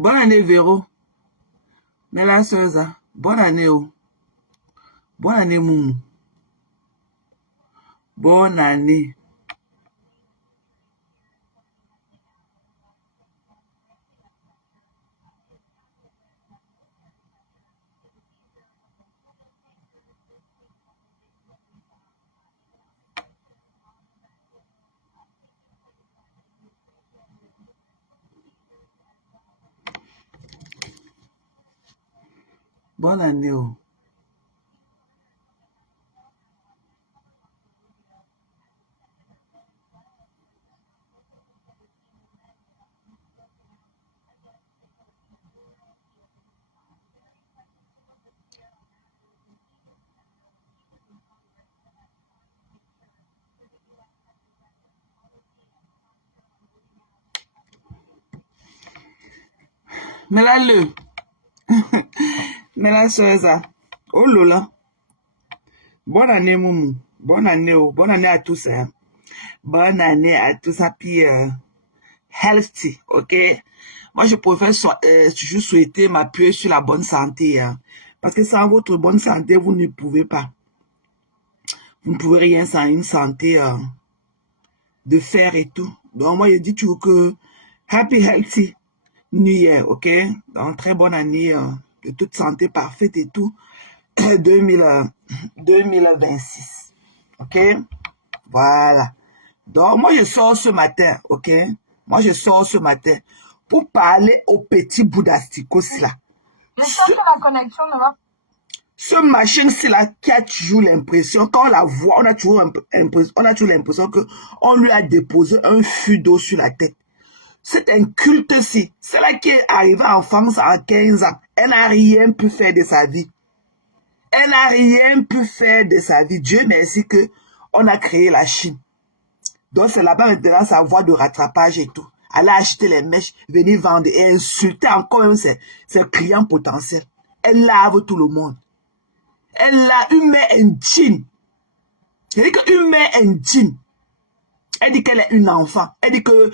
Bonne année, Véro. Nella Souza. Bonne année, oh. Bonne année, Moumou. Bonne année. Bonne année, oh. Mais là, mais la Souza. Oh Lola. Bonne année, Moumou. Bonne année, oh. Bonne année à tous, hein. Bonne année à tous, happy healthy, ok? Moi, je préfère toujours souhaiter m'appuyer sur la bonne santé, hein. Parce que sans votre bonne santé, vous ne pouvez pas. Vous ne pouvez rien sans une santé de fer et tout. Donc, moi, je dis toujours que happy healthy New Year, ok? Donc, très bonne année de toute santé parfaite et tout. 2026, ok? Voilà. Donc, moi, je sors ce matin, ok? Moi, je sors ce matin pour parler au petit bout d'asticot là. J'espère que la connexion ne va. Ce machin-ci là qui a toujours l'impression, quand on la voit, on a toujours l'impression qu'on lui a déposé un fût d'eau sur la tête. C'est un culte-ci. C'est là qui est arrivée en France à 15 ans. Elle n'a rien pu faire de sa vie. Elle n'a rien pu faire de sa vie. Dieu merci que on a créé la Chine. Donc c'est là-bas maintenant sa voie de rattrapage et tout. Elle a acheté les mèches, venir vendre et insulter encore même ses clients potentiels. Elle lave tout le monde. Elle a une mère indigne. Elle dit qu'une mère indigne. Elle dit qu'elle est une enfant. Elle dit que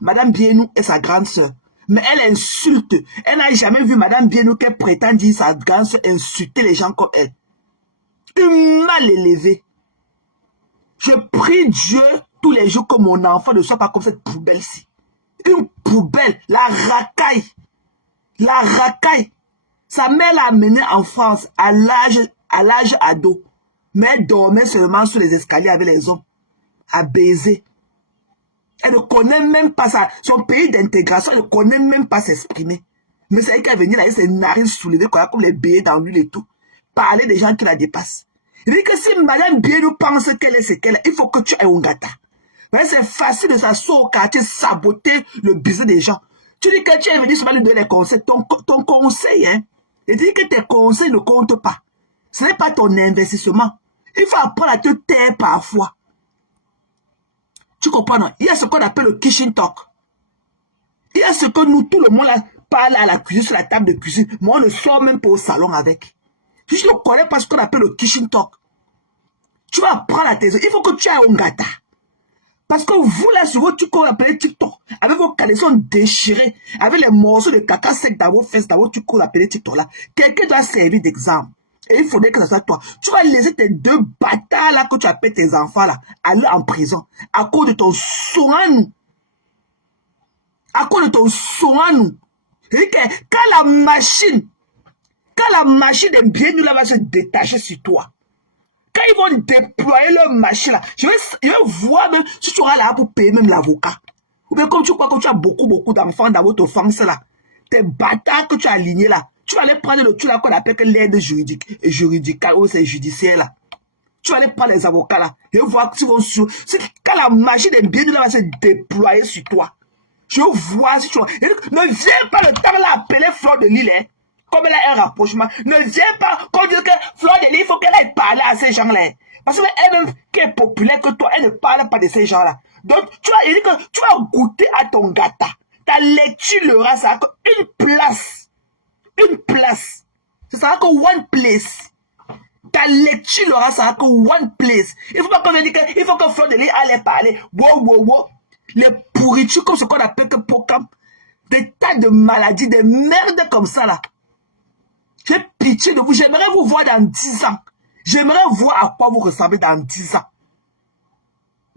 Madame Bienou est sa grande sœur. Mais elle insulte. Elle n'a jamais vu Madame Bienou qu'elle prétend dire sa grande sœur insulter les gens comme elle. Une mal élevée. Je prie Dieu tous les jours que mon enfant ne soit pas comme cette poubelle-ci. Une poubelle, la racaille. La racaille. Sa mère l'a amenée en France à l'âge ado. Mais elle dormait seulement sur les escaliers avec les hommes. À baiser. Elle ne connaît même pas son pays d'intégration, elle ne connaît même pas s'exprimer. Mais c'est elle qui est venue là avec ses narines soulevées comme les billets dans l'huile et tout. Parler des gens qui la dépassent. Il dit que si Madame Bienou pense qu'elle est ce qu'elle est, il faut que tu aies un gâteau. C'est facile de s'asseoir au quartier, saboter le business des gens. Tu dis que tu es venu seulement lui donner des conseils. Ton conseil, hein. Il dit que tes conseils ne comptent pas. Ce n'est pas ton investissement. Il faut apprendre à te taire parfois. Tu comprends, non? Il y a ce qu'on appelle le kitchen talk. Il y a ce que nous, tout le monde parle à la cuisine, sur la table de cuisine. Moi, on ne sort même pas au salon avec. Si tu ne connais pas ce qu'on appelle le kitchen talk, tu vas apprendre à tes yeux. Il faut que tu aies un gâteau. Parce que vous, là, sur votre truc qu'on appelle TikTok, avec vos caleçons déchirés, avec les morceaux de caca sec dans vos fesses, dans votre truc qu'on appelle TikTok là, quelqu'un doit servir d'exemple. Et il faudrait que ce soit toi. Tu vas laisser tes deux bâtards là que tu appelles tes enfants là, aller en prison. À cause de ton soin. À cause de ton soin. Quand la machine des biens là va se détacher sur toi. Quand ils vont déployer leur machine là, je vais voir même si tu auras là pour payer même l'avocat. Ou bien comme tu crois que tu as beaucoup d'enfants dans votre France là, tes bâtards que tu as alignés là, tu vas aller prendre le truc là qu'on appelle l'aide juridique et juridicale ou c'est judiciaire là. Tu vas aller prendre les avocats là et voir qu'ils vont sur. Quand la machine des biens là va se déployer sur toi, je vois si tu vois. Ne viens pas le temps là appeler Fleur de Lille, hein. Comme elle a un rapprochement, ne viens pas qu'on dise que Fleur de Lille, il faut qu'elle aille parler à ces gens-là. Parce qu'elle-même qui est populaire que toi, elle ne parle pas de ces gens-là. Donc, tu vas goûter à ton gâteau. Ta lecture aura ça une place. Une place. Ce sera que one place. Ta lecture aura ça que one place. Il ne faut pas qu'on dise qu'il faut que Fleur de Lille aille parler. Wow. Les pourritures comme ce qu'on appelle que Pocam. Des tas de maladies, des merdes comme ça là. J'ai pitié de vous. J'aimerais vous voir dans 10 ans. J'aimerais voir à quoi vous ressemblez dans 10 ans.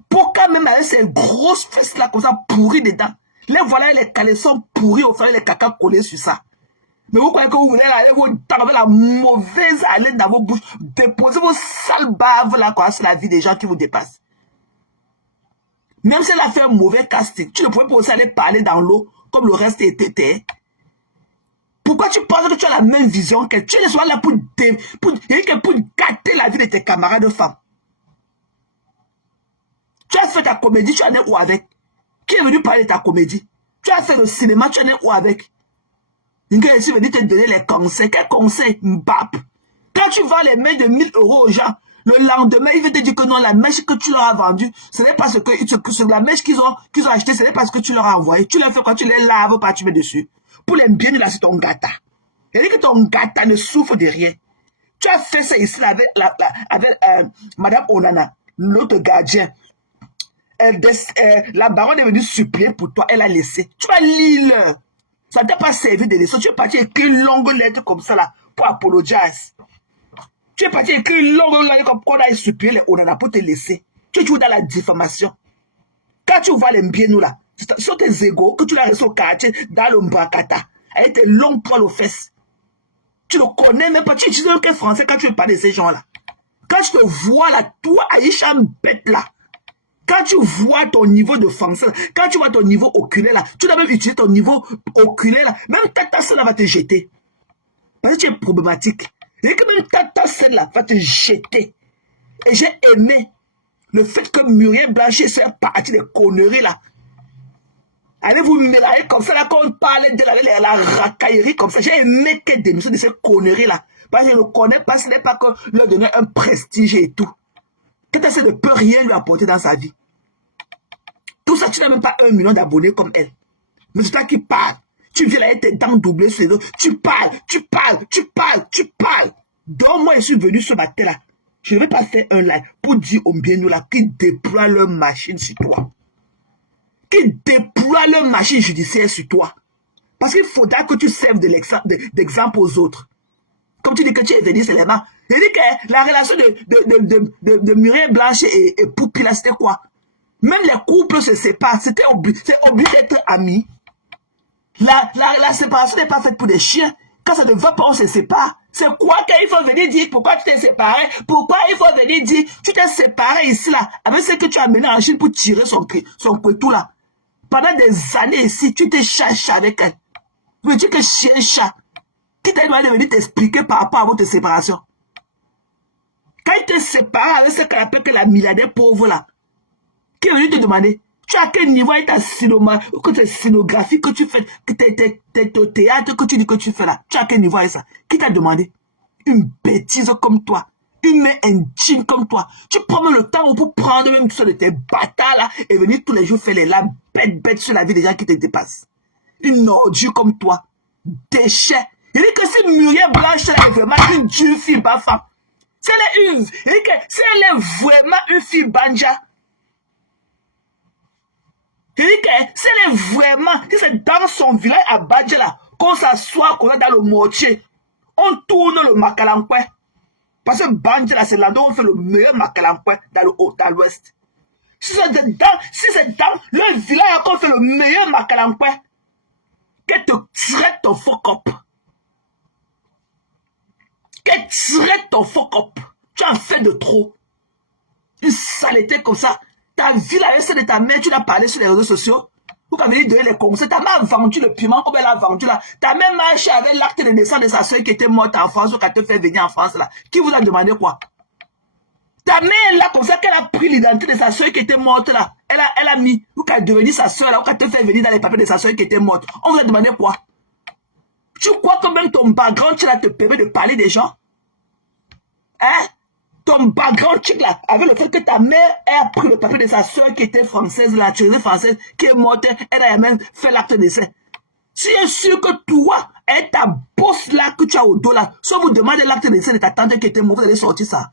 Pourquoi même avec ces grosses fesses là comme ça pourries dedans. Les voilà les caleçons pourris au fond, les caca collés sur ça. Mais vous croyez que vous voulez aller vous avec la mauvaise haleine dans vos bouches, déposer vos sales baves là quoi sur la vie des gens qui vous dépassent. Même si elle a fait un mauvais casting, tu ne pouvais pas aussi aller parler dans l'eau comme le reste était. Pourquoi tu penses que tu as la même vision que tu ne sois là pour gâter la vie de tes camarades de femmes? Tu as fait ta comédie, tu en es où avec? Qui est venu parler de ta comédie? Tu as fait le cinéma, tu en es où avec? Il est venu te donner les conseils. Quel conseil? Mbap. Quand tu vends les mains de 1000 € aux gens, le lendemain, il veut te dire que non, la mèche que tu leur as vendue, ce n'est pas la mèche qu'ils ont acheté, ce n'est pas ce que tu leur as envoyé. Tu leur fais quoi? Tu les laves pas, tu mets dessus. Pour les bien de là, c'est ton gâta. Il dit que ton gâta ne souffre de rien. Tu as fait ça ici avec Madame Onana, l'autre gardien. La baronne est venue supplier pour toi, elle a laissé. Tu vas lire. Ça ne t'a pas servi de leçon. Tu es parti écrire une longue lettre comme ça là pour apologize. Tu es parti écrire une longue lettre comme qu'on a supplié les Onana pour te laisser. Tu es toujours dans la diffamation. Quand tu vois les mbienous là, sur tes égaux, que tu l'as reçu au quartier, dans le Mbakata, avec tes longs poils aux fesses. Tu ne connais même pas, tu utilises aucun français quand tu parles de ces gens là. Quand je te vois là, toi Aïcha bête là, quand tu vois ton niveau de français, quand tu vois ton niveau oculaire là, tu dois même utiliser ton niveau oculaire là, même ta scène là va te jeter. Parce que tu es problématique. Et que même ta scène là va te jeter. Et j'ai aimé le fait que Muriel Blanchet soit partie des conneries là. Allez vous mélanger comme ça là, quand on parlait de la racaillerie comme ça. J'ai aimé qu'elle démissionne de ces conneries là. Parce que je ne connais pas, ce n'est pas que leur donner un prestige et tout. Quand elle ne peut rien lui apporter dans sa vie. Tout ça, tu n'as même pas 1 million d'abonnés comme elle. Mais c'est toi qui parles. Tu viens là avec tes dents doublées sur les dos. Tu parles. Donc moi, je suis venu ce matin là. Je ne vais pas faire un live pour dire aux Mbienou là qu'ils déploient leur machine sur toi. Qu'ils déploient leur machine judiciaire sur toi. Parce qu'il faudra que tu serves d'exemple aux autres. Comme tu dis que tu es venu seulement. Je dis que la relation de Muriel Blanche et Poupi là, c'était quoi? Même les couples se séparent. C'est obligé d'être amis. La séparation n'est pas faite pour des chiens. Quand ça ne va pas, on se sépare. C'est quoi qu'il faut venir dire? Pourquoi tu t'es séparé? Pourquoi il faut venir dire? Tu t'es séparé ici là, avec ce que tu as mené en Chine pour tirer son couteau là. Pendant des années ici, tu t'es chaché avec elle. Tu veux dire que chien-chat. Qui t'a demandé de venir t'expliquer par rapport à votre séparation? Quand il te sépare avec ce qu'on appelle que la milliardaire pauvre là, qui est venu te demander? Tu as quel niveau avec ta scénographie que tu fais, que tes théâtre que tu dis que tu fais là? Tu as quel niveau avec ça? Qui t'a demandé? Une bêtise comme toi, une main intime comme toi. Tu prends même le temps pour prendre même tout ça de tes bâtards là et venir tous les jours faire les lames bêtes sur la vie des gens qui te dépassent. Une ordure comme toi, déchet. Il dit que si Muriel Blanche là est vraiment une dure fille femme, si elle est vraiment une fille banja. Il dit que si elle est vraiment, si c'est dans son village à Badja là, qu'on s'assoit, qu'on est dans le mortier, on tourne le Makalankwe. Parce que Badja là, c'est l'endroit où on fait le meilleur Makalankwe dans le haut, dans l'ouest. Si c'est dans le village qu'on fait le meilleur Makalankwe, qu'elle te traite ton fuck up. Qu'elle traite ton fuck up. Tu en fais de trop. Une saleté comme ça. Ta vie là, celle de ta mère, tu l'as parlé sur les réseaux sociaux. Vous avez dit donner les conseils. Ta mère a vendu le piment comme elle a vendu là. Ta mère marché avec l'acte de naissance de sa soeur qui était morte en France ou qu'elle te fait venir en France là. Qui vous a demandé quoi? Ta mère là, comme ça qu'elle a pris l'identité de sa soeur qui était morte là. Elle a mis, ou qu'elle est devenue sa soeur là, ou qu'elle te fait venir dans les papiers de sa soeur qui était morte. On vous a demandé quoi? Tu crois que même ton background, tu là, te permet de parler des gens? Hein? Ton background chic là, avec le fait que ta mère a pris le papier de sa soeur qui était française, la naturelle française, qui est morte, elle a même fait l'acte de décès. Tu es sûr que toi, et ta bosse là que tu as au dos là, si on vous demande l'acte de décès de ta tante qui était morte, vous allez sortir ça.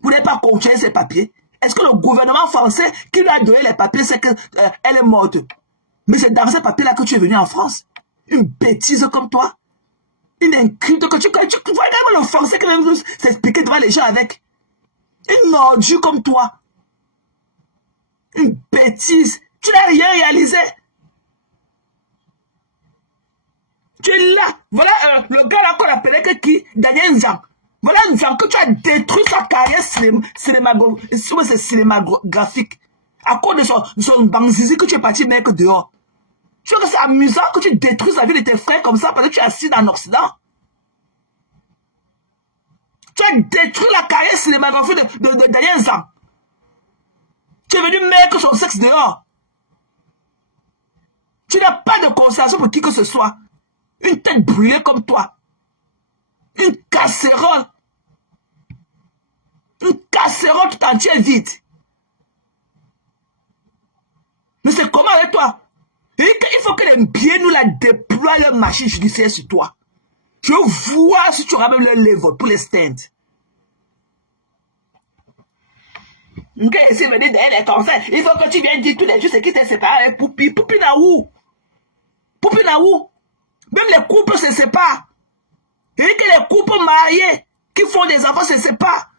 Vous n'avez pas contrôlé ces papiers. Est-ce que le gouvernement français qui lui a donné les papiers, c'est qu'elle est morte? Mais c'est dans ce papier-là que tu es venu en France. Une bêtise comme toi. Une inculte que tu vois quand même le français que même s'expliquer devant les gens avec. Une ordure comme toi. Une bêtise. Tu n'as rien réalisé. Tu es là. Voilà le gars là qu'on appelait que qui? Daniel Nzang. Voilà Nzang que tu as détruit sa carrière cinématographique. À cause de son banzizi que tu es parti mettre dehors. Tu vois que c'est amusant que tu détruises la vie de tes frères comme ça parce que tu es assis dans l'Occident. Tu as détruit la carrière cinématographique de Daniel Nzang. Tu es venu mettre son sexe dehors. Tu n'as pas de considération pour qui que ce soit. Une tête brûlée comme toi. Une casserole. Une casserole tout entière vide. Mais c'est comment avec toi? Il faut que les biens nous la déploient leur machine judiciaire sur toi. Je vois si tu ramènes le level pour les stands. Ok, si me dit derrière les conseils, il faut que tu viennes dire tous les jours ce qui t'est séparé avec Poupi. Poupi n'a où? Poupi n'a où? Même les couples se séparent. Il dit que les couples mariés qui font des enfants se séparent.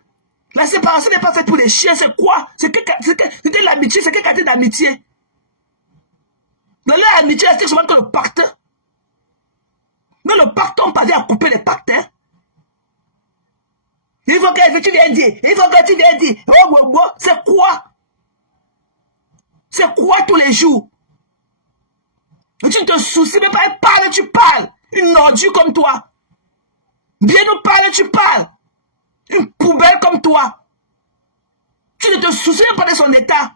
La séparation n'est pas faite pour les chiens, c'est quoi? C'est que l'amitié, c'est quelle qualité d'amitié? Dans leur amitié, c'est seulement que le pacte. Dans le pacte, on parvient à couper les pactes. Hein? Il faut que tu viennes dire. Il faut que tu viennes dire. Oh, c'est quoi? C'est quoi tous les jours? Tu ne te soucies même pas. Parle, tu parles. Une ordure comme toi. Viens nous parler, tu parles. Une poubelle comme toi. Tu ne te soucies même pas de son état.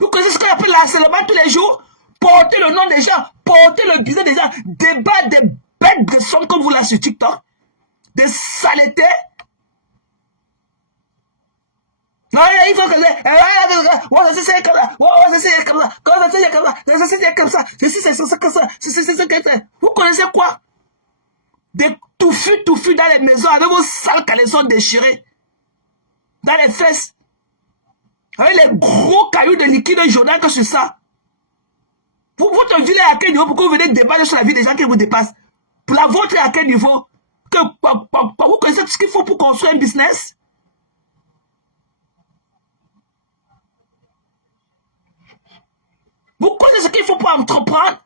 Vous connaissez ce qu'on appelle l'harcèlement tous les jours? Porter le nom des gens, porter le business des gens, débattre des bêtes de son comme vous là sur TikTok, des saletés. Non, il faut que c'est comme ça, c'est comme ça. Vous connaissez quoi? Des touffus dans les maisons avec vos sales caleçons déchirés dans les fesses. Avec les gros cailloux de liquide journal que sur ça. Votre vie est à quel niveau pour que vous venez débattre sur la vie des gens qui vous dépassent? Pour la vôtre est à quel niveau? Vous connaissez ce qu'il faut pour construire un business? Vous connaissez ce qu'il faut pour entreprendre?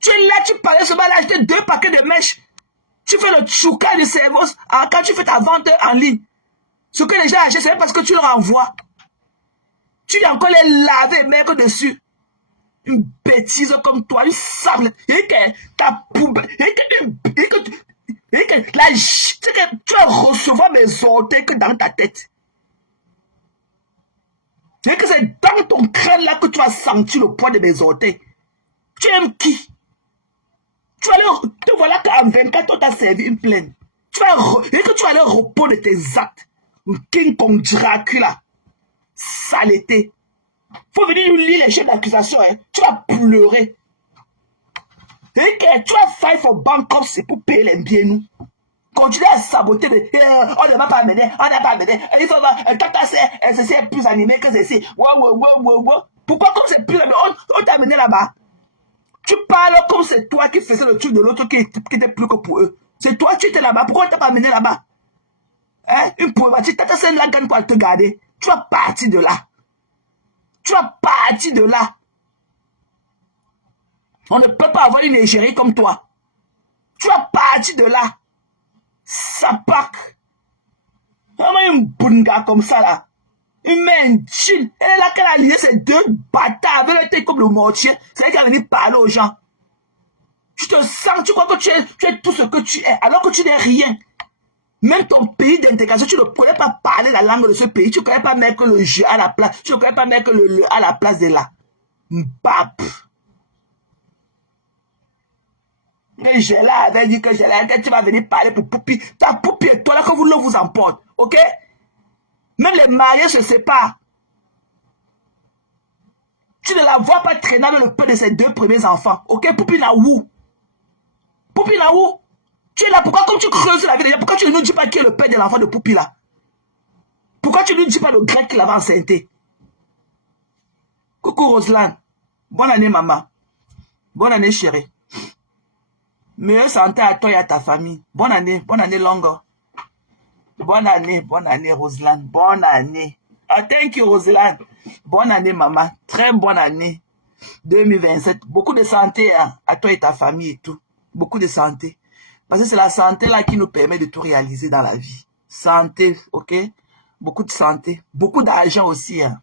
Tu es là, tu parlais seulement là, acheter 2 paquets de mèches. Tu fais le chouka de cerveau quand tu fais ta vente en ligne. Ce que les gens achètent, c'est parce que tu leur envoies. Tu viens encore les laver, mettre dessus. Une bêtise comme toi, une sable. Et que ta poubelle. Et que tu vas recevoir mes orteils que dans ta tête. Et que c'est dans ton crâne là que tu vas sentir le poids de mes orteils. Tu aimes qui? Te voilà qu'en 24 heures, tu as servi une plaine. Et que tu as le repos de tes actes. King Kong Dracula. Saleté. Faut venir nous lire les chefs d'accusation. Hein. Tu vas pleurer. Et que tu vas faire for bankruptcy pour payer les biens, nous. Continue à saboter. On ne va pas amener. On n'a pas amené. Il faut voir. C'est plus animé que ceci. Pourquoi comme c'est plus animé? On t'a amené là-bas. Tu parles comme c'est toi qui faisais le truc de l'autre qui était plus que pour eux. C'est toi qui étais là-bas. Pourquoi on t'a pas amené là-bas? Hein? Une problématique. T'as cassé la gagne pour te garder. Tu vas partir de là. Tu vas partir de là. On ne peut pas avoir une égérie comme toi. Tu vas partir de là. Ça pack. Vraiment une bunga comme ça là. Une main chill. Elle est là qu'elle a lié ces 2 bâtards avec le tête comme le mortier. C'est elle qui a venu parler aux gens. Tu te sens, tu crois que tu es tout ce que tu es, alors que tu n'es rien. Même ton pays d'intégration, tu ne connais pas parler la langue de ce pays. Tu ne connais pas mettre le jeu à la place. Tu ne connais pas mettre le à la place de là. Mbap. Mais j'ai là avait dit que j'ai là, que tu vas venir parler pour Poupi. Ta Poupi et toi là, que vous le vous emporte. Ok? Même les mariés se séparent. Tu ne la vois pas traîner avec le peu de ses 2 premiers enfants. Ok? Poupi n'a où? Poupi n'a où? Tu es là, pourquoi comme tu creuses la vie déjà, pourquoi tu ne nous dis pas qui est le père de l'enfant de Poupi là? Pourquoi tu ne nous dis pas le grec qui l'avait enceinté? Coucou Roselaine. Bonne année, maman. Bonne année, chérie. Meilleure santé à toi et à ta famille. Bonne année longue. Bonne année, Roselyne. Bonne année. Ah, thank you, Roselyne. Bonne année, maman. Très bonne année. 2027. Beaucoup de santé hein, à toi et ta famille et tout. Beaucoup de santé. Parce que c'est la santé là qui nous permet de tout réaliser dans la vie. Santé, ok? Beaucoup de santé. Beaucoup d'argent aussi. Hein.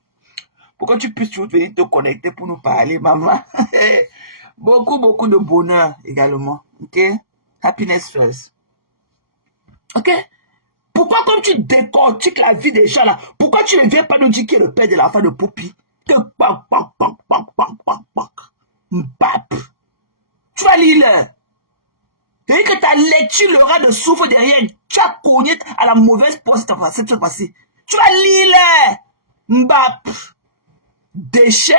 Pour que tu puisses toujours venir te connecter pour nous parler, maman. Beaucoup de bonheur également. Ok? Happiness first. Ok? Pourquoi comme tu décortiques la vie des gens là, pourquoi tu ne viens pas nous dire qui est le père de l'enfant de Poupi? Mbap. Tu vas lire. Et que ta lecture l'aura de souffle derrière. Tu as cogné à la mauvaise poste cette fois-ci. Tu vas lire. Mbap. Déchets.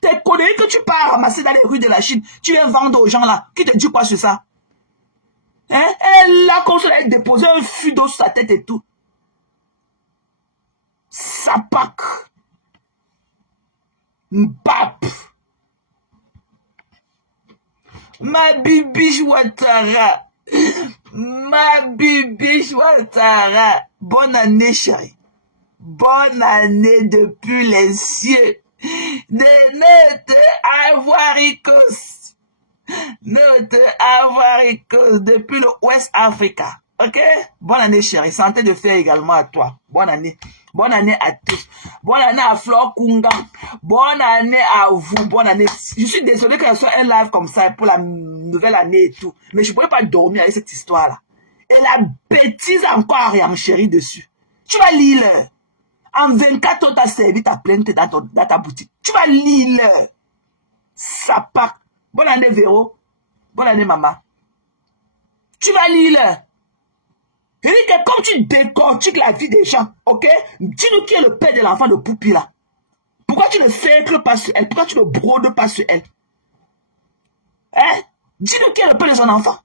T'es connu que tu pars ramasser dans les rues de la Chine. Tu viens vendre aux gens là. Qui te dit quoi sur ça? Hein? Elle est là comme ça, elle a déposé un fût d'eau sur sa tête et tout. Sapak. Mbap. Ma bibiche Ouattara. Ma bibiche Ouattara. Bonne année, chérie. Bonne année depuis les cieux. De notre Ivoiricos. Notre Ivoiricos depuis le West Africa. Ok? Bonne année, chérie. Santé de fer également à toi. Bonne année. Bonne année à tous. Bonne année à Flore Kunga. Bonne année à vous. Bonne année. Je suis désolé que ce soit un live comme ça pour la nouvelle année et tout. Mais je ne pouvais pas dormir avec cette histoire-là. Et la bêtise encore à renchérir dessus. Tu vas lire. En 24 heures, tu as servi ta plainte dans ta boutique. Tu vas lire. Ça part. Bonne année, Véro. Bonne année, maman. Tu vas lire. Et que comme tu décortiques la vie des gens, ok? Dis-nous qui est le père de l'enfant de Poupi là. Pourquoi tu ne cercles pas sur elle? Pourquoi tu ne brodes pas sur elle? Hein? Dis-nous qui est le père de son enfant.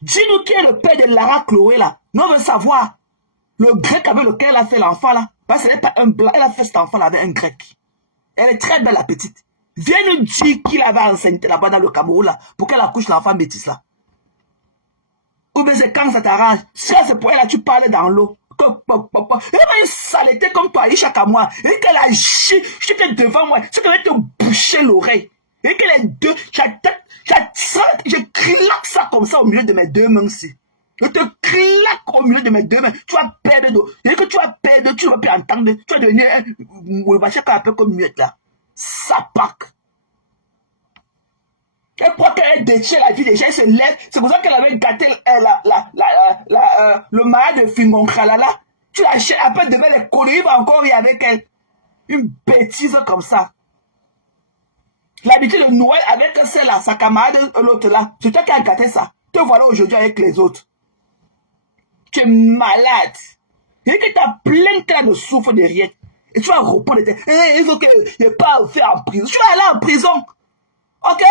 Dis-nous qui est le père de Lara Chloé là. Nous on veut savoir. Le grec avec lequel elle a fait l'enfant là. Parce qu'elle n'est pas un blanc. Elle a fait cet enfant là avec un grec. Elle est très belle la petite. Viens nous dire qui l'avait enseigné là-bas dans le Cameroun là. Pour qu'elle accouche l'enfant métis là. Ou bien c'est quand ça t'arrange. Si c'est pour elle là, tu parles dans l'eau. Elle a une saleté comme toi, Aïcha Kamoua. Et qu'elle a jeté devant moi. C'est qu'elle va te boucher l'oreille. Et que les deux, je claque ça comme ça au milieu de mes deux mains ici. Je te claque au milieu de mes deux mains. Tu vas perdre d'eau. Et que tu vas perdre, tu vas plus entendre. Tu vas devenir un peu comme muette là. Ça pack. Elle croit qu'elle détient la vie des gens, elle se lève. C'est pour ça qu'elle avait gâté le mariage de Fingonkhalala. Tu l'achètes, après demain, les colliers vont encore y avec elle. Une bêtise comme ça. L'habitude de Noël avec celle-là, sa camarade, l'autre là. C'est toi qui as gâté ça. Te voilà aujourd'hui avec les autres. Tu es malade. Et que ta plainte là ne souffre de rien. Et tu vas reprendre. Il faut que je n'ai pas fait en prison. Tu vas aller en prison. Ok?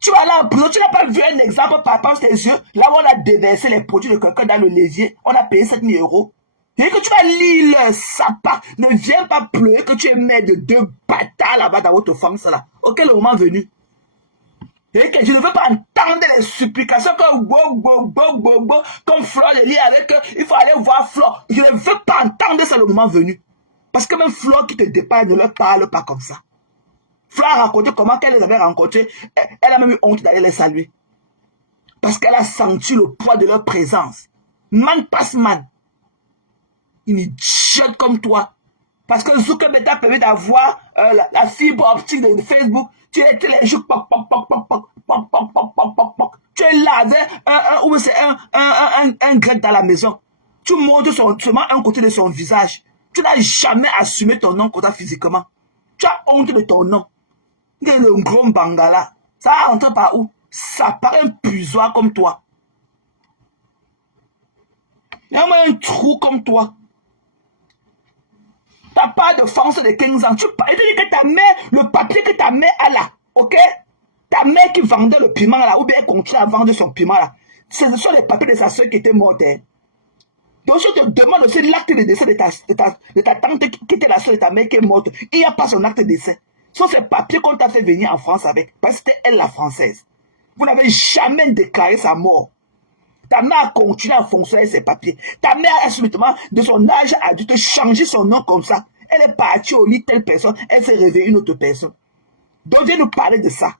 Tu vas aller en prison, tu n'as pas vu un exemple par rapport à tes yeux. Là où on a déversé les produits de quelqu'un dans le levier, on a payé 7 000 €. Et que tu vas lire le sapin. Ne viens pas pleurer que tu es mère de 2 bâtards là-bas dans votre femme, ça là. Ok, le moment venu. Et que je ne veux pas entendre les supplications comme comme Flore de lit avec il faut aller voir Flore. Je ne veux pas entendre ça le moment venu. Parce que même Flore qui te dépasse ne leur parle pas comme ça. Flore a raconté comment qu'elle les avait rencontrés. Elle a même eu honte d'aller les saluer. Parce qu'elle a senti le poids de leur présence. Man passe man. Une idiote comme toi. Parce que Zuckerberg t'a permis d'avoir la fibre optique de Facebook. Tu étais les jours. Tu es là avec un grec dans la maison. Tu montres seulement un côté de son visage. Tu n'as jamais assumé ton nom comme ça physiquement. Tu as honte de ton nom. Le gros bangala. Ça rentre par où? Ça paraît un puisoir comme toi. Il y a un trou comme toi. T'as pas de force de 15 ans. Tu parles que ta mère, le papier que ta mère a là, ok? Ta mère qui vendait le piment là, ou bien elle continue à vendre son piment là. Ce sont les papiers de sa soeur qui étaient mortes. Hein. Donc, je te demande aussi l'acte de décès de ta tante qui était la soeur de ta mère qui est morte. Il n'y a pas son acte de décès. Ce sont ces papiers qu'on t'a fait venir en France avec. Parce que c'était elle la française. Vous n'avez jamais déclaré sa mort. Ta mère a continué à fonctionner avec ses papiers. Ta mère a subitement, de son âge adulte, changé son nom comme ça. Elle est partie au lit telle personne. Elle s'est réveillée une autre personne. Donc, viens nous parler de ça.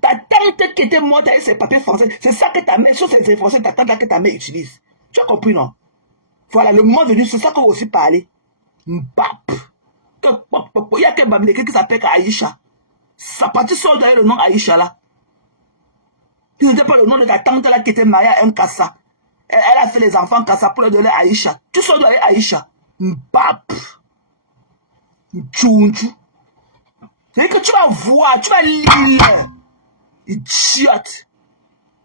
Ta tante qui était morte avec ses papiers français, c'est ça que ta mère, sur ces informations, ta tante là que ta mère utilise. Tu as compris, non? Voilà, le moment venu, c'est ça qu'on va aussi parler. Mbap. Il y a quelqu'un qui s'appelle Aïcha. Sa partie sort derrière le nom Aïcha là. Tu n'étais pas le nom de ta tante là qui était mariée à un Kassa. Elle a fait les enfants Kassa pour leur donner Aïcha. Tu sors derrière Aïcha. Mbap. Tchounchou. C'est que tu vas voir, tu vas lire. Idiote.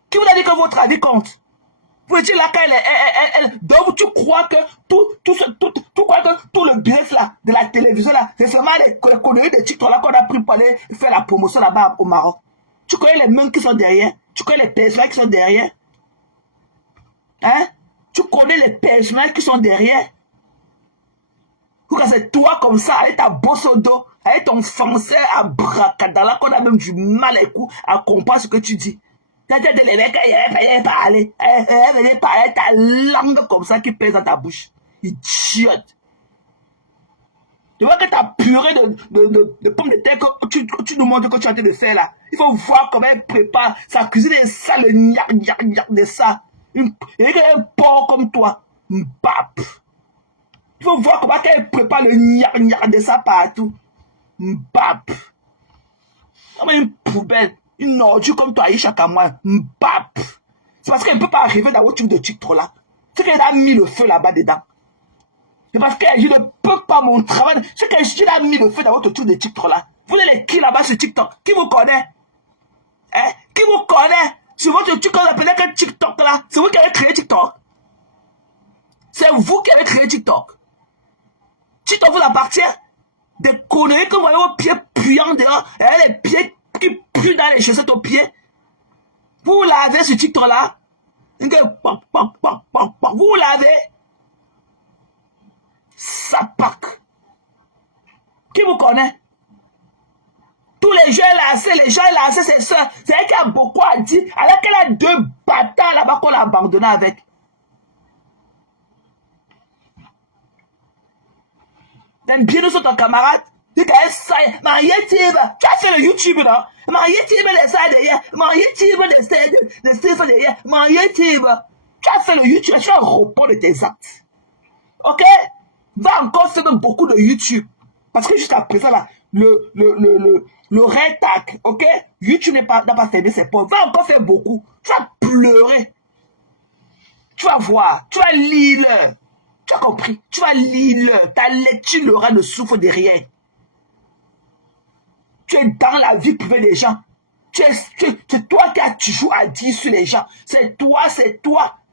Qui vous a dit que votre avis compte? Vous étiez là quand elle donc tu crois que tout le business là, de la télévision là, c'est seulement les conneries de TikTok là qu'on a pris pour aller faire la promotion là-bas au Maroc. Tu connais les mains qui sont derrière? Tu connais les personnes qui sont derrière? Hein? Tu connais les personnes qui sont derrière? C'est toi comme ça, avec ta bosse au dos, avec ton français à bracadala, qu'on a même du mal à comprendre ce que tu dis. Les mecs, ils parler ta langue comme ça qui pèse dans ta bouche. Idiote. Tu vois que ta purée de pommes de terre que tu nous montres que tu es en train de faire là. Il faut voir comment elle prépare sa cuisine et ça, le gnac de ça. Et un porc comme toi. Mbap. Il faut voir comment elle prépare le gnac de ça partout. Mbap. Comme une poubelle. Une ordure comme toi, Aïcha Kamwa. Mbap. C'est parce qu'elle ne peut pas arriver dans votre truc de TikTok là. C'est qu'elle a mis le feu là-bas dedans. C'est parce que je ne peux pas mon travail. C'est que je l'ai mis le feu dans votre truc de TikTok là. Vous êtes qui là-bas sur TikTok? Qui vous connaît? Hein? Qui vous connaît? Sur votre truc qu'on appelait que TikTok là. C'est vous qui avez créé TikTok. C'est vous qui avez créé TikTok. TikTok vous appartient. Des conneries que vous voyez vos pieds puants dehors. Et les pieds qui puent dans les chaussettes aux pieds. Vous lavez ce TikTok là. Vous lavez. Ça pack. Qui vous connaît? Tous les gens lancés, c'est ça. C'est elle qui a beaucoup à dire. Alors qu'elle a deux bâtards là-bas qu'on a abandonné avec. T'aimes bien nous sur ton camarade? Tu as ça. Tu as fait le YouTube, non? YouTube, les ça derrière. YouTube, les ça derrière. YouTube. Tu as fait le YouTube. Tu as un repos de tes actes. Ok? Va encore faire beaucoup de YouTube. Parce que jusqu'à présent, là, le rétac, ok? YouTube n'a pas fermé ses portes. Va encore faire beaucoup. Tu vas pleurer. Tu vas voir. Tu vas lire. Tu as compris? Tu vas lire. Ta lecture, Laura, ne souffre de rien. Tu es dans la vie privée des gens. C'est toi qui as toujours à dire sur les gens. C'est toi.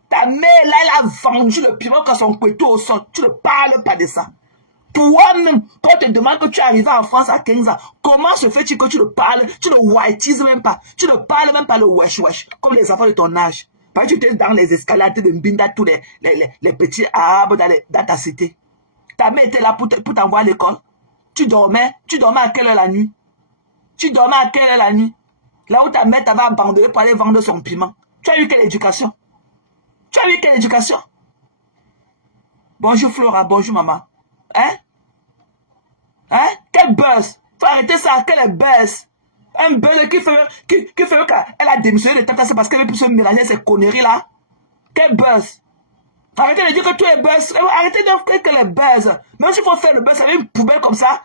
Ta mère, là, elle a vendu le piment quand son couteau au sol. Tu ne parles pas de ça. Toi-même, quand on te demande que tu es arrivé en France à 15 ans, comment se fait-il que tu ne parles, tu ne whitises même pas, tu ne parles même pas le wesh, comme les enfants de ton âge. Parce que tu étais dans les escalades de Mbinda, tous les petits arabes dans ta cité. Ta mère était là pour t'envoyer à l'école. Tu dormais à quelle heure la nuit? Tu dormais à quelle heure la nuit? Là où ta mère t'avait abandonné pour aller vendre son piment. Tu as eu quelle éducation? Bonjour Flora, bonjour maman. Hein? Quel buzz? Faut arrêter ça, quel buzz? Un buzz qui fait qu'elle a démissionné de tata, c'est parce qu'elle veut plus se mélanger ces conneries là. Quel buzz? Faut arrêter de dire que tout est buzz. Arrêtez de dire que les buzz. Même s'il faut faire le buzz avec une poubelle comme ça,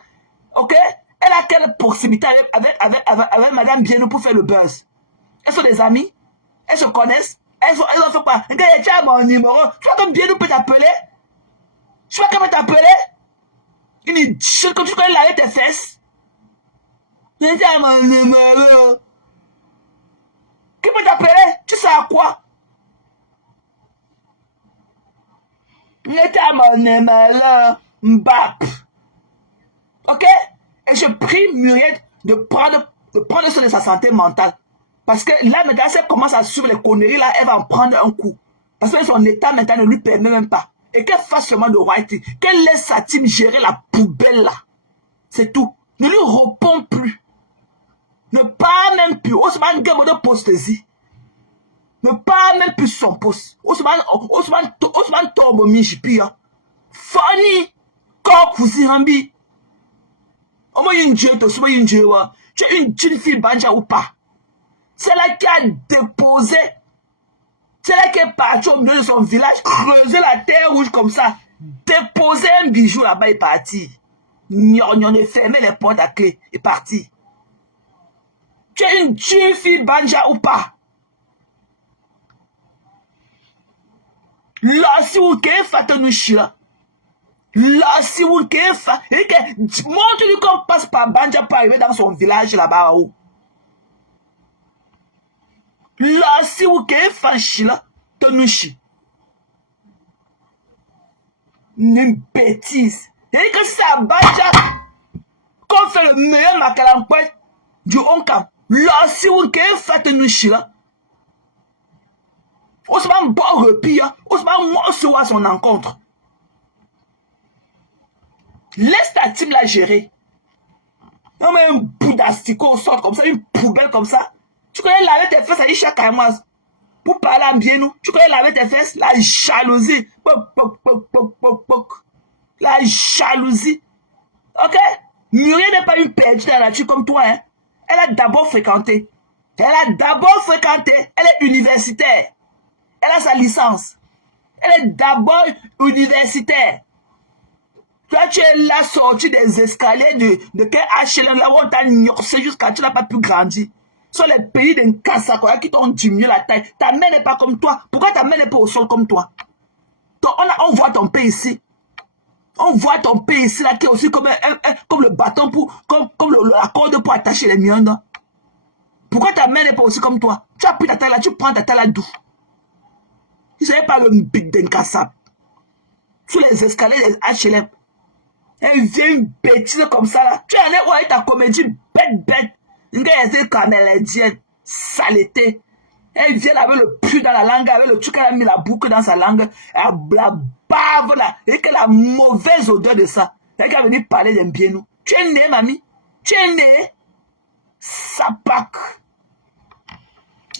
ok? Elle a quelle proximité avec Madame Bienou pour faire le buzz? Elles sont des amis? Elles se connaissent? Elles ont fait quoi? Regarde, tu as mon numéro. Tu vois que Bienou peut t'appeler? Tu vois qu'elle peut t'appeler? Une idiote comme tu connais laver tes fesses. Tu as mon numéro. Qui peut t'appeler? Tu sais à quoi? Tu as mon numéro. Mbap. Ok? Et je prie Muriel de prendre soin de sa santé mentale. Parce que là, maintenant, si elle commence à suivre les conneries, là, elle va en prendre un coup. Parce que son état maintenant ne lui permet même pas. Et qu'elle fasse seulement de royauté. Qu'elle laisse sa team gérer la poubelle là. C'est tout. Ne lui réponds plus. Ne parle même plus. Ousmane Gabo de postesi. Ne parle même plus son poste. Ousmane tombe Mijipia. Fanny. Kok Fusirambi. Au moins une dieu, tu es une jeune fille banja ou pas. C'est là qui a déposé. C'est là qui est parti au milieu de son village, creuser la terre rouge comme ça, déposer un bijou là-bas et parti. On a fermé les portes à clé et parti. Tu es une jeune fille banja ou pas? Là, si vous avez fait un chien, là, si vous avez fait, montre-lui qu'on passe par banja pour arriver dans son village là-bas. Là, si vous avez fait un chien, Tonushi. Une bêtise. Et que c'est à Banja qu'on fait le meilleur macalampouet du Onkam. Là, si vous avez fait un chien, Ousmane bon repire, Ousmane moi à son encontre. Laisse ta team la gérer. Non mais un bout d'asticot sort comme ça, une poubelle comme ça. Tu connais laver tes fesses à chaque mois. Pour parler en bien nous, tu connais laver tes fesses, la jalousie. La jalousie. Ok? Muriel n'est pas une perdue dans la nature comme toi. Hein? Elle a d'abord fréquenté. Elle est universitaire. Elle a sa licence. Elle est d'abord universitaire. Toi, tu es là sorti des escaliers de quel HLM, là où on t'a gnorsé jusqu'à tu n'as pas pu grandir. Ce sont les pays d'Nkassakoya qui t'ont diminué la taille. Ta mère n'est pas comme toi. Pourquoi ta mère n'est pas au sol comme toi? Donc, on voit ton pays ici. On voit ton pays ici, là, qui est aussi comme le bâton, comme la corde pour attacher les miennes. Pourquoi ta mère n'est pas aussi comme toi? Tu as pris ta taille là, tu prends ta taille là d'où? Tu ne savais pas le big d'Nkassab. Sur les escaliers des HLM. Elle vient une bêtise comme ça là. Tu en es où avec ta comédie bête. Une camélédienne, saleté. Elle vient avec le pu dans la langue, avec le truc qu'elle a mis la boucle dans sa langue, la bave là, et qu'elle a mauvaise odeur de ça. Elle est venue parler d'un bien nous. Tu es né, mamie. Tu es né. Sapac.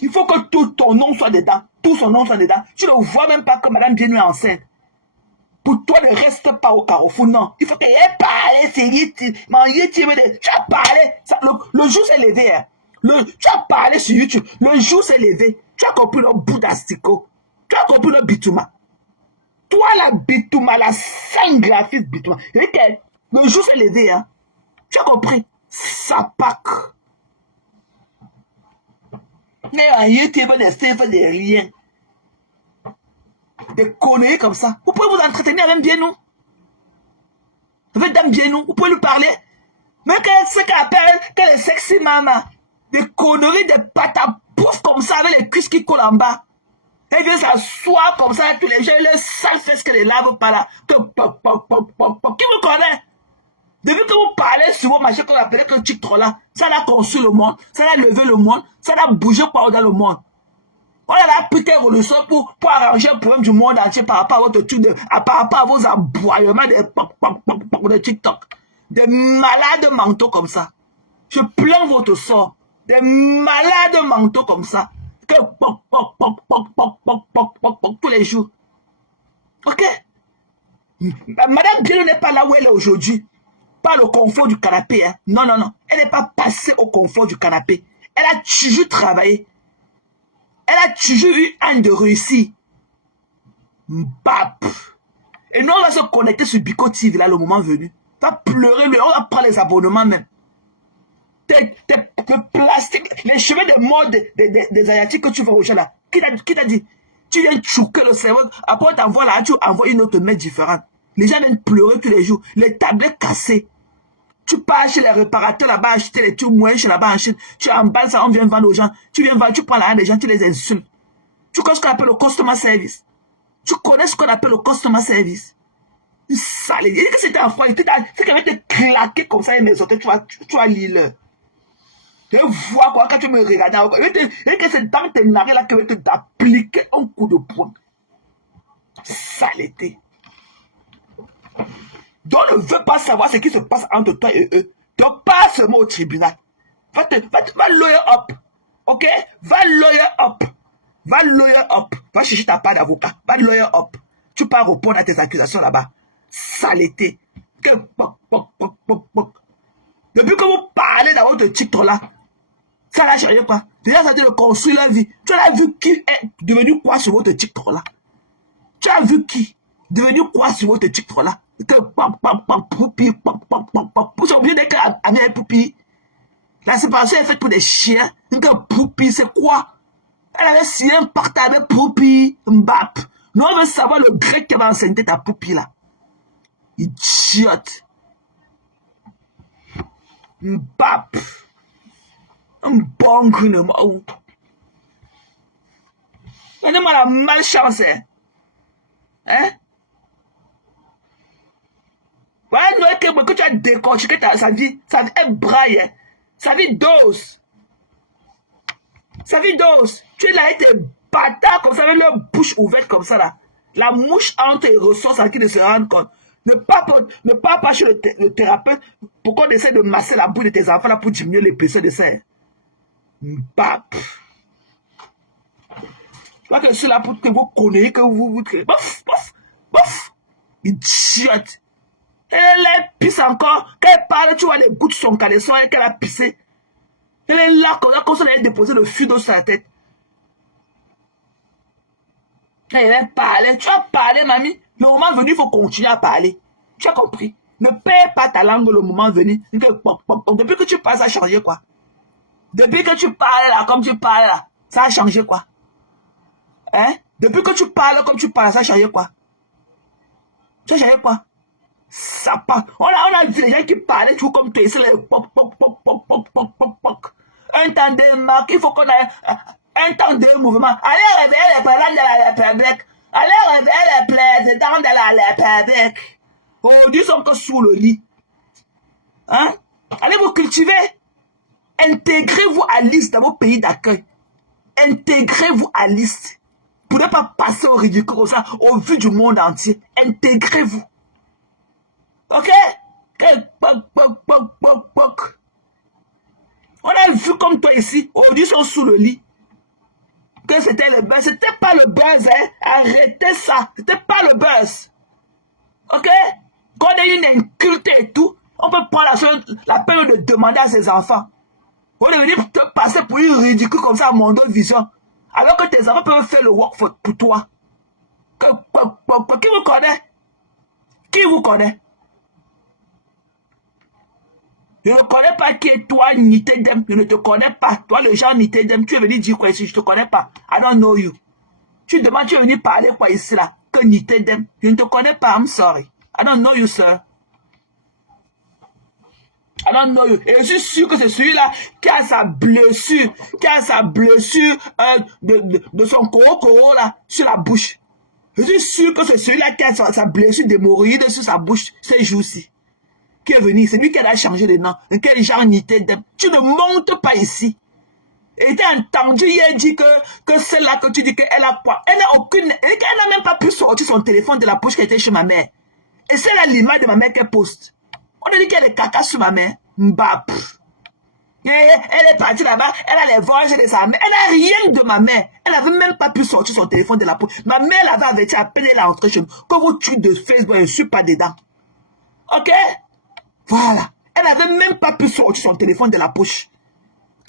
Il faut que tout ton nom soit dedans. Tout son nom soit dedans. Tu ne vois même pas que madame Bienvenue est enceinte. Pour toi, ne reste pas au carrefour, non. Il faut qu'elle ait parlé, c'est tu as parlé. Le jour s'est levé. Hein. Tu as parlé sur YouTube. Le jour s'est levé. Tu as compris le bout d'asticot. Tu as compris le bitouma. Toi, la bitouma, la sangraphiste bitouma. Le jour s'est levé. Hein. Tu as compris. Sapac. Mais en YouTube, des rien. Des conneries comme ça. Vous pouvez vous entretenir avec Bienou. Avec Dame Bienou. Vous pouvez lui parler. Mais ce qu'elle appelle qu'elle est sexy maman. Des conneries, des patapouf comme ça avec les cuisses qui collent en bas. Elle vient s'asseoir comme ça tous les gens. Les sales fesses qu'elle ne lave pas là. Qui vous connaît? Depuis que vous parlez sur vos machins qu'on appelle que TikTok là, ça l'a construit le monde. Ça l'a levé le monde. Ça l'a bougé par dans le monde. On a la putain révolution pour arranger le problème du monde entier par rapport à votre truc par rapport à vos aboiements de TikTok. Des malades mentaux comme ça. Je plains votre sort. Des malades mentaux comme ça. Que tous les jours. Ok? Madame Bielou n'est pas là où elle est aujourd'hui. Pas le confort du canapé. Hein. Non. Elle n'est pas passée au confort du canapé. Elle a toujours travaillé. Elle a toujours eu un de réussir. Bap. Et nous, on va se connecter sur Biko TV, là, le moment venu. On va pleurer, on va prendre les abonnements même. Le plastique, les cheveux de mode des Asiatiques que tu vois aux gens là. Qui t'a dit? Tu viens chouquer le cerveau. Après, on t'envoie là, tu envoies une autre mec différente. Les gens viennent pleurer tous les jours. Les tablettes cassées. Tu pars chez les réparateurs là-bas, acheter les trucs moins chez là-bas en Chine. Tu emballes ça, on vient vendre aux gens. Tu viens vendre, tu prends l'argent des gens, tu les insultes. Tu connais ce qu'on appelle le customer service. Tu connais ce qu'on appelle le customer service. Sale. Il dit que c'était un froid. C'est qu'elle va te claquer comme ça et mes autres, tu vas lire. Je vois quoi quand tu me regardes. Et que c'est dans tes narines là qu'elle va t'appliquer un coup de poing. Saleté. Donc ne veut pas savoir ce qui se passe entre toi et eux. Donc passe le mot au tribunal. Va lawyer up. Ok? Va lawyer up. Va lawyer up. Va chercher ta part d'avocat. Va lawyer up. Tu peux répondre à tes accusations là-bas. Saleté. Depuis que vous parlez dans votre titre là, ça n'a changé quoi? Déjà, ça a été de construire la vie. Tu as vu qui est devenu quoi sur votre titre là? Tu as vu qui? Devenu quoi sur votre titre là? Vous êtes obligé d'être ami avec Poupi. La séparation est faite pour des chiens. Poupi, c'est quoi? Elle avait signé un pacte avec Poupi. Mbap. Nous, on veut savoir le grec qui va enseigner ta Poupi là. Idiote. Mbap. Un bon gouvernement. Donnez-moi la malchance. Hein? Voilà, que tu as décortiqué sa vie est braille. Sa vie dose. Sa vie dose. Tu es là avec tes bâtards comme ça, avec leur bouche ouverte comme ça là. La mouche entre et ressort sans qu'ils ne se rendent compte. Ne pas chez le thérapeute pour qu'on essaie de masser la bouche de tes enfants là pour diminuer les pressions de serre. Mbap. Je crois que je suis là pour que vous connaissiez, que vous... Bof, bof, bof. Idiote. Elle pisse encore. Quand elle parle, tu vois les gouttes de son caleçon et qu'elle a pissé. Elle est là, comme ça, elle a déposé le fût d'eau sur la tête. Elle va parler. Tu as parlé, mamie. Le moment venu, il faut continuer à parler. Tu as compris? Ne perds pas ta langue le moment venu. Depuis que tu parles, ça a changé quoi? Depuis que tu parles là, comme tu parles là, ça a changé quoi? Hein? Depuis que tu parles comme tu parles, ça a changé quoi? Ça a changé quoi? Ça passe. On a vu les gens qui parlaient tout comme toi. C'est les un temps de marque, il faut qu'on ait un temps de mouvement. Allez réveiller les parents de la République. Allez réveiller les présidents de la République. Oh, Dieu sont que sous le lit. Hein? Allez vous cultiver. Intégrez-vous à liste dans vos pays d'accueil. Intégrez-vous à liste. Pour ne pas passer au ridicule comme ça, au vu du monde entier. Intégrez-vous. Ok? On a vu comme toi ici, aujourd'hui ils sont sous le lit. Que c'était le buzz. C'était pas le buzz, hein? Arrêtez ça. C'était pas le buzz. Ok? Quand on a une inculte et tout, on peut prendre la peine de demander à ses enfants. On est venu te passer pour une ridicule comme ça à Mondo Vision. Alors que tes enfants peuvent faire le work pour toi. Qui vous connaît? Qui vous connaît? Je ne connais pas qui est toi, Nitedem. Je ne te connais pas. Toi, le genre Nitedem, tu es venu dire quoi ici? Je ne te connais pas. I don't know you. Tu demandes, tu es venu parler quoi ici là? Que Nitedem. Je ne te connais pas. I'm sorry. I don't know you, sir. I don't know you. Et je suis sûr que c'est celui-là qui a sa blessure, de son coro là, sur la bouche. Je suis sûr que c'est celui-là qui a sa blessure d'hémorroïde sur sa bouche ces jours-ci. Qui est venu, c'est lui qui a changé de nom. Quel genre Nitedem. Tu ne montes pas ici. Et tu as entendu hier dire que celle-là que tu dis qu'elle a quoi? Elle n'a même pas pu sortir son téléphone de la poche qui était chez ma mère. Et c'est là l'image de ma mère qu'elle poste. On a dit qu'elle est caca sur ma mère. Mbap. Elle est partie là-bas, elle a les voyages de sa mère. Elle n'a rien de ma mère. Elle n'avait même pas pu sortir son téléphone de la poche. Ma mère l'avait averti à peine elle est entrée chez nous. Quand vous tuez de Facebook, je ne suis pas dedans. Ok? Voilà. Elle n'avait même pas pu sortir son téléphone de la poche.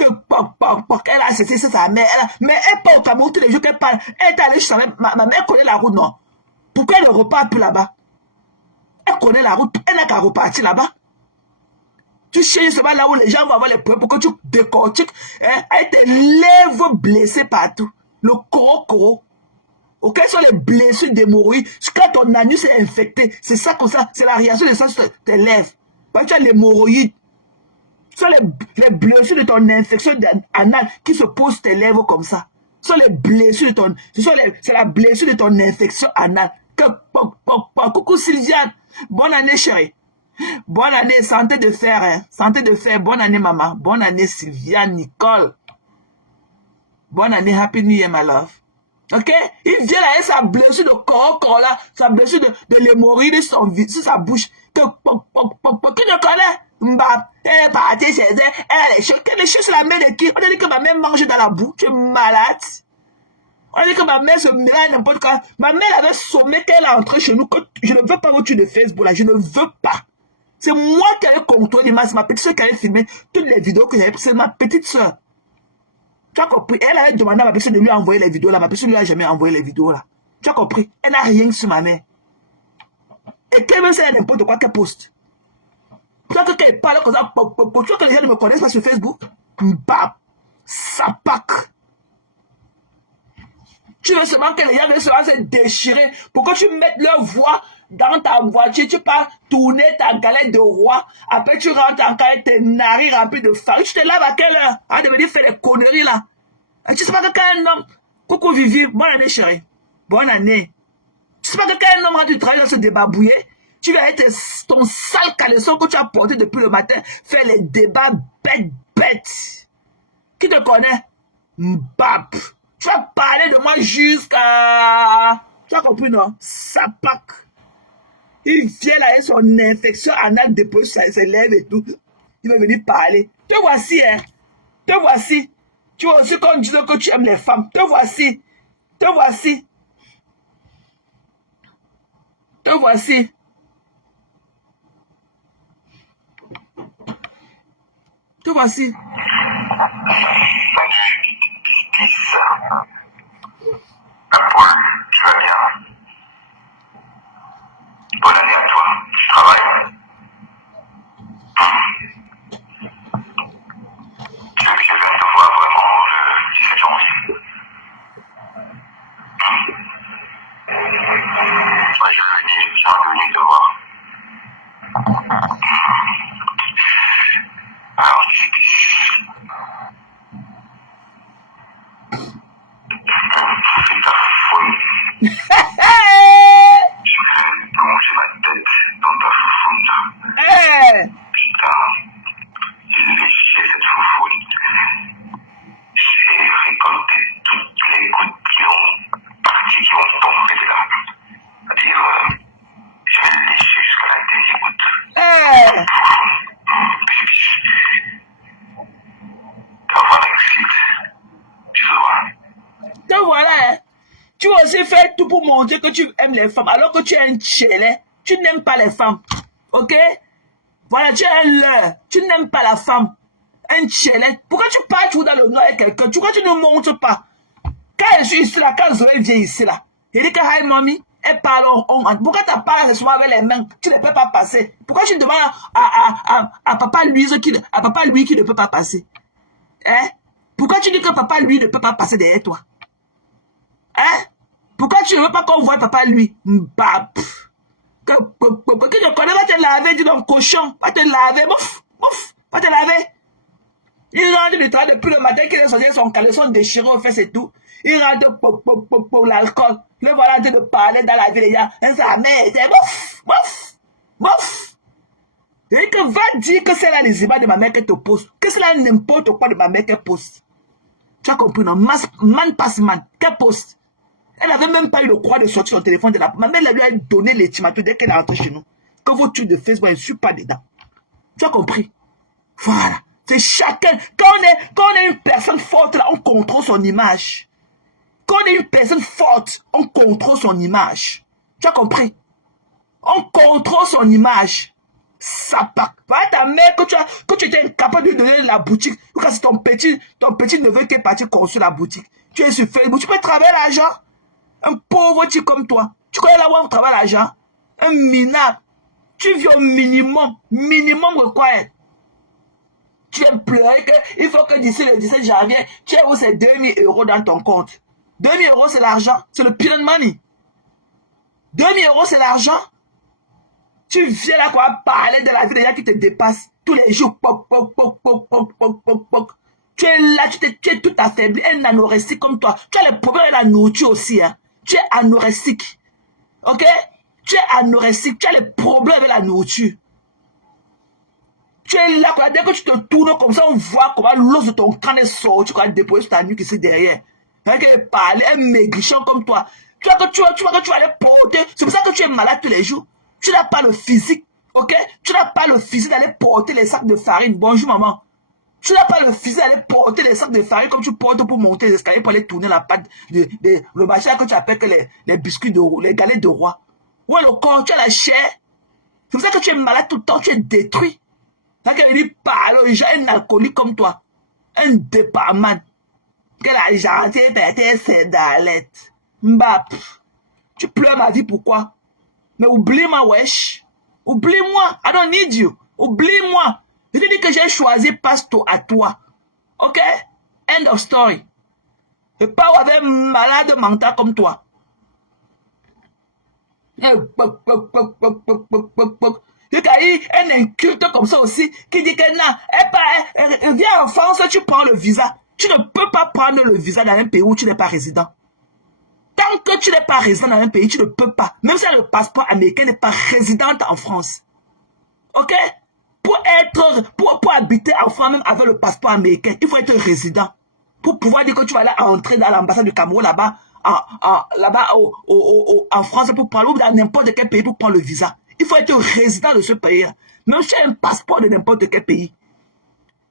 Elle a cessé sa mère. Mais elle part au Cameroun tous les jours qu'elle parle. Elle est allée chez sa mère. Ma mère connaît la route, non? Pourquoi elle ne repart plus là-bas? Elle connaît la route. Elle n'a qu'à repartir là-bas. Tu cherches seulement là où les gens vont avoir les preuves pour que tu décortiques. Hein, avec tes lèvres blessées partout. Le coro. Ok, sont les blessures d'hémorroïdes. Quand ton anus est infecté, c'est ça comme ça. C'est la réaction de ça sur tes lèvres. Parce que tu as l'hémorroïde. Ce sont les blessures de ton infection anale qui se posent tes lèvres comme ça. Ce sont les blessures de ton... C'est la blessure de ton infection anale. Coucou Sylviane. Bonne année chérie. Bonne année, santé de fer. Hein. Santé de fer. Bonne année maman. Bonne année Sylviane, Nicole. Bonne année, Happy New Year my love. Ok? Il vient là avec sa blessure de corps là, sa blessure de l'hémorroïde sur sa bouche. Que tu connais? Mbap, elle est partie chez elle, elle a les choses. Les choses sur la main de qui? On a dit que ma mère mange dans la boue. Tu es malade. On a dit que ma mère se mélange n'importe quoi. Ma mère avait sommé qu'elle est entrée chez nous. Que je ne veux pas vous tuer de Facebook là. Je ne veux pas. C'est moi qui ai contrôlé l'image. C'est ma petite soeur qui avait filmé toutes les vidéos que j'avais prises. C'est ma petite soeur. Tu as compris? Elle avait demandé à ma personne de lui envoyer les vidéos là. Ma personne ne lui a jamais envoyé les vidéos là. Tu as compris? Elle n'a rien sur ma mère. Et qu'elle me sait n'importe quoi qu'elle poste. Tu vois que quand elle parle comme ça, tu vois que les gens ne me connaissent pas sur Facebook? Mbap. Sapak. Tu veux seulement que les gens veulent seulement se déchirer. Pourquoi tu mets leur voix dans ta voiture? Tu pars tourner ta galette de roi. Après, tu rentres en avec tes narines remplies de farine. Tu te laves à quelle heure? À devenir faire des conneries là. Et tu sais pas que quand un homme. Coucou Vivi, bonne année chérie. Bonne année. Tu sais pas que quand un homme rentre du travail dans se débarbouiller, tu vas être ton sale caleçon que tu as porté depuis le matin, faire les débats bêtes. Qui te connaît? Mbap. Tu vas parler de moi jusqu'à... Tu as compris, non? Sapak. Il vient là avec son infection anale déposée sur ses lèvres et tout. Il va venir parler. Te voici, hein. Te voici. Tu vois aussi quand tu dis que tu aimes les femmes. Te voici. Te voici. Te voici. Te voici. Paul, tu vas bien? Bonne année à toi, tu travailles? Tu veux que je vienne te voir vraiment le 17 janvier? Ouais, je vais venir te voir. Alors, c'est ta faute. Je vais plonger ma tête dans ta foufoune. Putain, j'ai léché cette foufoune. J'ai récolté toutes les gouttes qui vont tomber de là. C'est-à-dire, je vais le lécher jusqu'à la dernière goutte. Enfin, l'excite. Tu vois. Te voilà, hein. Tu as aussi fait tout pour montrer que tu aimes les femmes, alors que tu es un tchelé. Tu n'aimes pas les femmes. Ok? Voilà, tu es un leurre. Tu n'aimes pas la femme. Un tchelé. Pourquoi tu parles toujours dans le noir avec quelqu'un? Pourquoi tu ne montres pas? Quand je suis ici là, quand Zoé vient ici là, il dit que hi mommy, elle parle pourquoi tu parles souvent avec les mains? Tu ne peux pas passer. Pourquoi tu demandes à papa Louis qui ne peut pas passer? Hein? Pourquoi tu dis que papa lui ne peut pas passer derrière toi? Hein? Pourquoi tu ne veux pas qu'on voit papa lui? Mbap. Que je connais, va te laver, dis donc cochon. Va te laver, mouf, va te laver. Il rentre du travail depuis le matin qu'il est sorti son caleçon déchiré aux fesses et tout. Il rentre pour l'alcool. Le voilà en train de parler dans la vie des gens. Sa mère était mouf. Et que va dire que c'est là les images de ma mère qu'elle te pose. Que c'est là n'importe quoi de ma mère qu'elle pose. Tu as compris, non? Man passe man. Qu'elle poste. Elle n'avait même pas eu le droit de sortir son téléphone de la... Ma mère lui a donné l'ultimatum dès qu'elle est rentrée chez nous. Que vos trucs de Facebook, je ne suis pas dedans. Tu as compris? Voilà. C'est chacun. Quand on est une personne forte, là, on contrôle son image. Quand on est une personne forte, on contrôle son image. Tu as compris? On contrôle son image. Ça part. Voilà ta mère que tu étais incapable de lui donner la boutique. Parce que c'est ton petit neveu qui est parti construire la boutique. Tu es sur Facebook. Tu peux travailler l'argent. Un pauvre type comme toi. Tu connais là où on travaille l'argent? Un minable. Tu vis au minimum. Minimum required. Tu viens pleurer qu'il faut que d'ici le 17 janvier, tu aies où ces 2000 € dans ton compte. 2000 € c'est l'argent. C'est le pyramid money. 2000 € c'est l'argent. Tu viens là quoi parler de la vie des gens qui te dépassent. Tous les jours. Tu es là, tu es tout affaibli. Un anorexique comme toi. Tu as les problèmes de la nourriture aussi. Hein. Tu es anorexique. Ok? Tu es anorexique. Tu as les problèmes avec la nourriture. Tu es là, quoi. Dès que tu te tournes comme ça, on voit comment l'os de ton crâne est sorti. Tu vas déposer sur ta nuque ici derrière. Avec parler, un maigrichon comme toi. Tu vois que tu vas aller porter. C'est pour ça que tu es malade tous les jours. Tu n'as pas le physique, ok? Tu n'as pas le physique d'aller porter les sacs de farine. Bonjour maman. Tu n'as pas le physique d'aller porter les sacs de farine comme tu portes pour monter les escaliers pour aller tourner la pâte, le machin que tu appelles que les biscuits de roi, les galettes de roi. Ouais, le corps, tu as la chair. C'est pour ça que tu es malade tout le temps, tu es détruit. C'est ça qu'elle dit, parle aux gens, un alcoolique comme toi. Un département. Que la gentille pète ses dalettes. Mbap. Tu pleures ma vie, pourquoi? Mais oublie-moi, wesh. Oublie-moi. I don't need you. Oublie-moi. Je te dis que j'ai choisi Pasto à toi. Ok? End of story. Je pas avec un malade mental comme toi. Il y a un inculte comme ça aussi qui dit que non, viens en France, tu prends le visa. Tu ne peux pas prendre le visa dans un pays où tu n'es pas résident. Tant que tu n'es pas résident dans un pays, tu ne peux pas. Même si le passeport américain n'est pas résidente en France. Ok? Pour habiter en France, même avec le passeport américain, il faut être résident. Pour pouvoir dire que tu vas aller entrer dans l'ambassade du Cameroun là-bas, en France, pour prendre, ou dans n'importe quel pays pour prendre le visa. Il faut être résident de ce pays-là. Même si tu as un passeport de n'importe quel pays.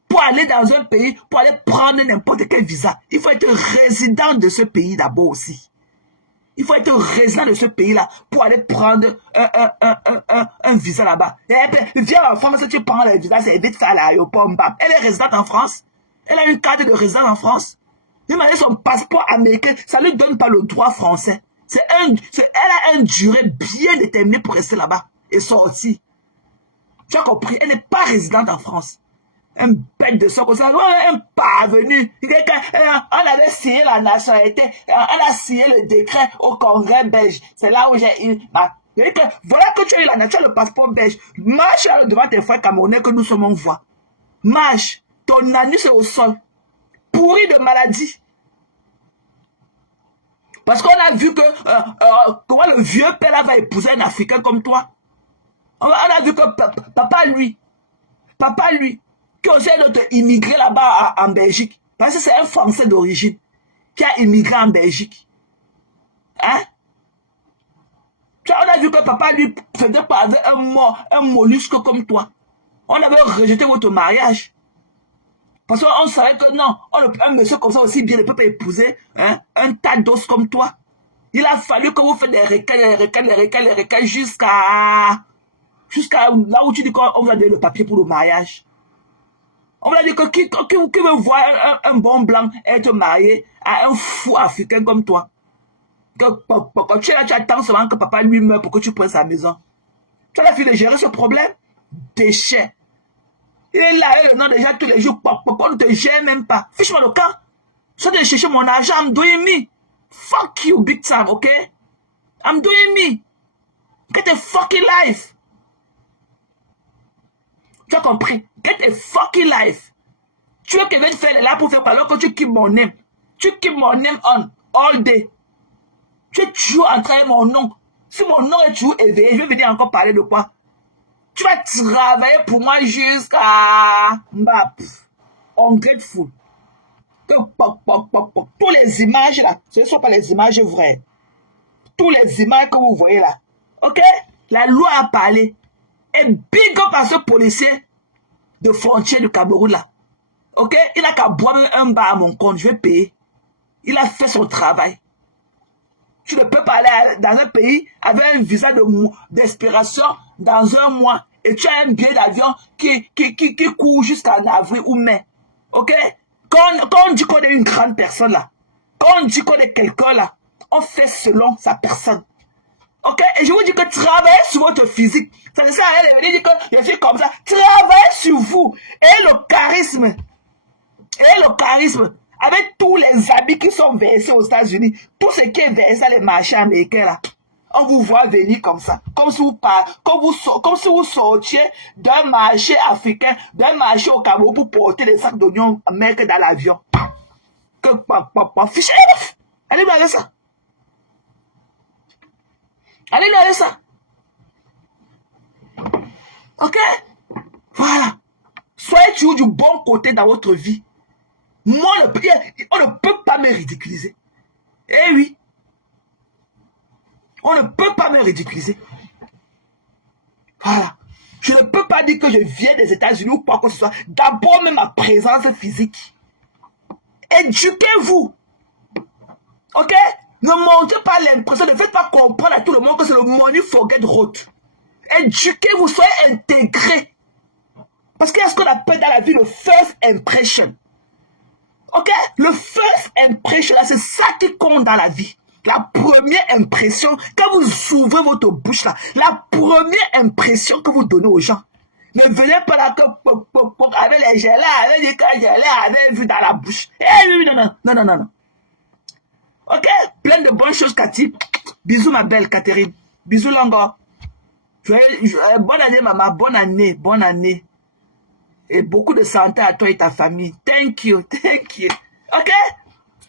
Pour aller dans un pays, pour aller prendre n'importe quel visa, il faut être résident de ce pays d'abord aussi. Il faut être résident de ce pays-là pour aller prendre un visa là-bas. Viens en France, si tu prends le visa, c'est vite fait à l'aéroport. Elle est résidente en France. Elle a une carte de résident en France. Il m'a dit son passeport américain, ça ne lui donne pas le droit français. Elle a une durée bien déterminée pour rester là-bas et sortir. Tu as compris? Elle n'est pas résidente en France. Un bête de ça comme ça, un parvenu. On avait signé la nationalité, on a signé le décret au Congrès belge. C'est là où j'ai eu voilà que tu as eu la nature, le passeport belge. Marche devant tes frères camerounais que nous sommes en voie. Marche, ton anus est au sol. Pourri de maladie. Parce qu'on a vu que comment le vieux père là va épouser un Africain comme toi. On a vu que papa lui, qui essaie de te immigrer là-bas en Belgique. Parce que c'est un Français d'origine qui a immigré en Belgique. Hein? On a vu que papa lui faisait pas avec un mollusque comme toi. On avait rejeté votre mariage. Parce qu'on savait que non, un monsieur comme ça aussi bien ne peut pas épouser un tas d'os comme toi. Il a fallu que vous faites des récals jusqu'à là où tu dis qu'on va donner le papier pour le mariage. On va dire que qui veut voir un bon blanc être marié à un fou africain comme toi. Quand tu es là, tu attends seulement que papa lui meure pour que tu prennes sa maison. Tu as la fille de gérer ce problème? Déchet. Il est là, il est déjà tous les jours. On ne te gère même pas. Fiche-moi le camp. Je vais chercher mon argent. I'm doing me. Fuck you, big time, ok? I'm doing me. Get a fucking life. Tu as compris? Get a fucking life. Tu veux que je vienne faire là pour faire quoi? Alors que tu keep mon name. Tu keep mon name on all day. Tu es toujours en train de mon nom. Si mon nom est toujours éveillé, je vais venir encore parler de quoi? Tu vas travailler pour moi jusqu'à ungrateful. Tous les images là, ce ne sont pas les images vraies. Tous les images que vous voyez là. Ok? La loi a parlé. Et big up à ce policier de frontière du Cameroun là. Ok? Il n'a qu'à boire un bar à mon compte, je vais payer. Il a fait son travail. Tu ne peux pas aller dans un pays avec un visa d'expiration dans un mois et tu as un billet d'avion qui court jusqu'en avril ou mai. Ok? Quand on dit qu'on est une grande personne là, quand on dit qu'on est quelqu'un là, on fait selon sa personne. Ok? Et je vous dis que travaillez sur votre physique. Ça ne sert à rien de venir dire que je suis comme ça. Travaillez sur vous. Et le charisme. Avec tous les habits qui sont versés aux États-Unis, tout ce qui est versé dans les marchés américains là, on vous voit venir comme ça, comme si vous sortiez d'un marché africain, d'un marché au Cameroun pour porter des sacs d'oignons américains dans l'avion. Fichez, allez regarder ça. Allez regarder ça. Ok? Voilà. Soyez toujours du bon côté dans votre vie. Moi, on ne peut pas me ridiculiser. Eh oui. On ne peut pas me ridiculiser. Voilà. Je ne peux pas dire que je viens des États-Unis ou quoi que ce soit. D'abord, même ma présence physique. Éduquez-vous. Ok? Ne montez pas l'impression, ne faites pas comprendre à tout le monde que c'est le money forget road. Éduquez-vous, soyez intégrés. Parce qu'il y a ce qu'on appelle dans la vie le first impression. Ok? Le first impression, c'est ça qui compte dans la vie. La première impression, quand vous ouvrez votre bouche là, la première impression que vous donnez aux gens. Ne venez pas là que avec les gelées, avec les gelées, avec vu dans la bouche. Eh oui, non. Ok? Plein de bonnes choses, Cathy. Bisous, ma belle Catherine. Bisous, Longo. Bonne année, maman. Bonne année. Et beaucoup de santé à toi et ta famille. Thank you. Ok?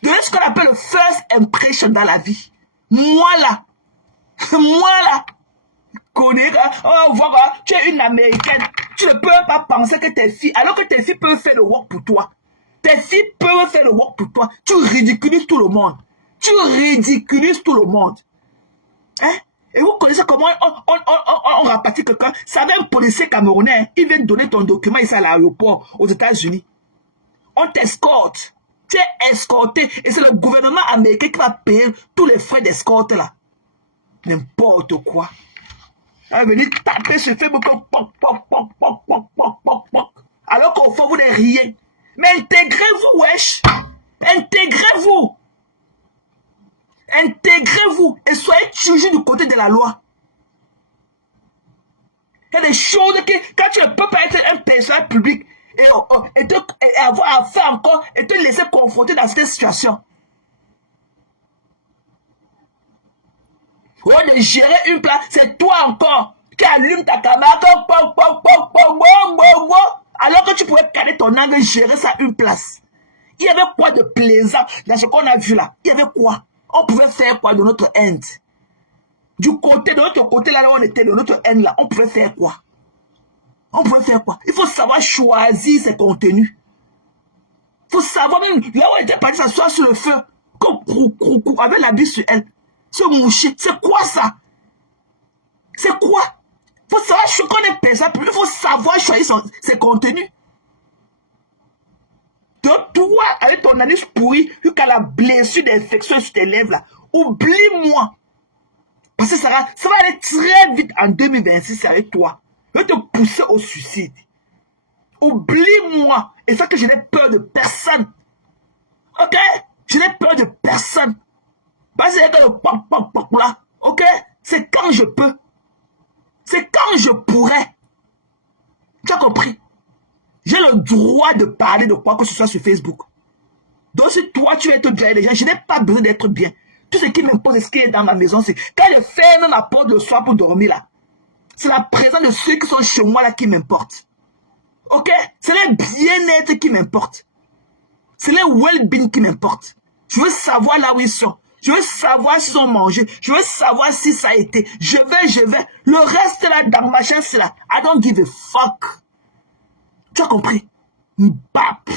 De ce qu'on appelle le first impression dans la vie. Moi là, connais, oh, voilà, tu es une Américaine. Tu ne peux pas penser que tes filles, alors que tes filles peuvent faire le work pour toi. Tes filles peuvent faire le work pour toi. Tu ridiculises tout le monde. Hein? Et vous connaissez comment on rapatie quelqu'un. Ça va un policier camerounais. Il vient donner ton document ici à l'aéroport aux États-Unis. On t'escorte. Tu es escorté. Et c'est le gouvernement américain qui va payer tous les frais d'escorte là. N'importe quoi. Elle va venir taper sur Facebook. Alors qu'au fond, vous n'êtes rien. Mais intégrez-vous, wesh. Intégrez-vous et soyez toujours du côté de la loi. Il y a des choses que quand tu ne peux pas être un personnage public et avoir à faire encore et te laisser confronter dans cette situation. Au lieu de gérer une place, c'est toi encore qui allume ta caméra alors que tu pourrais caler ton angle et gérer ça une place. Il y avait quoi de plaisant dans ce qu'on a vu là? Il y avait quoi? On pouvait faire quoi de notre end? De notre côté là où on était, de notre end là, on pouvait faire quoi? Il faut savoir choisir ses contenus. Il faut savoir même là où on était parti s'asseoir sur le feu, avec la bille sur elle. Se moucher, c'est quoi ça? C'est quoi? Il faut savoir qu'on est personne, il faut savoir choisir ses contenus. Donc toi, avec ton anus pourri, jusqu'à la blessure d'infection sur tes lèvres là, oublie-moi. Parce que ça va aller très vite en 2026 avec toi. Je vais te pousser au suicide. Oublie-moi. Et ça que je n'ai peur de personne. Ok? Je n'ai peur de personne. Parce que le là. Ok? C'est quand je peux. C'est quand je pourrais. Tu as compris? J'ai le droit de parler de quoi que ce soit sur Facebook. Donc si toi tu veux être bien les gens, je n'ai pas besoin d'être bien. Tout ce qui m'impose et ce qui est dans ma maison, c'est quand je ferme ma porte le soir pour dormir là. C'est la présence de ceux qui sont chez moi là qui m'importe. Ok? C'est le bien-être qui m'importe. C'est le well-being qui m'importe. Je veux savoir là où ils sont. Je veux savoir s'ils ont mangé. Je veux savoir si ça a été. Je vais. Le reste là, dans ma chaîne, c'est là. I don't give a fuck. Tu as compris? Bap.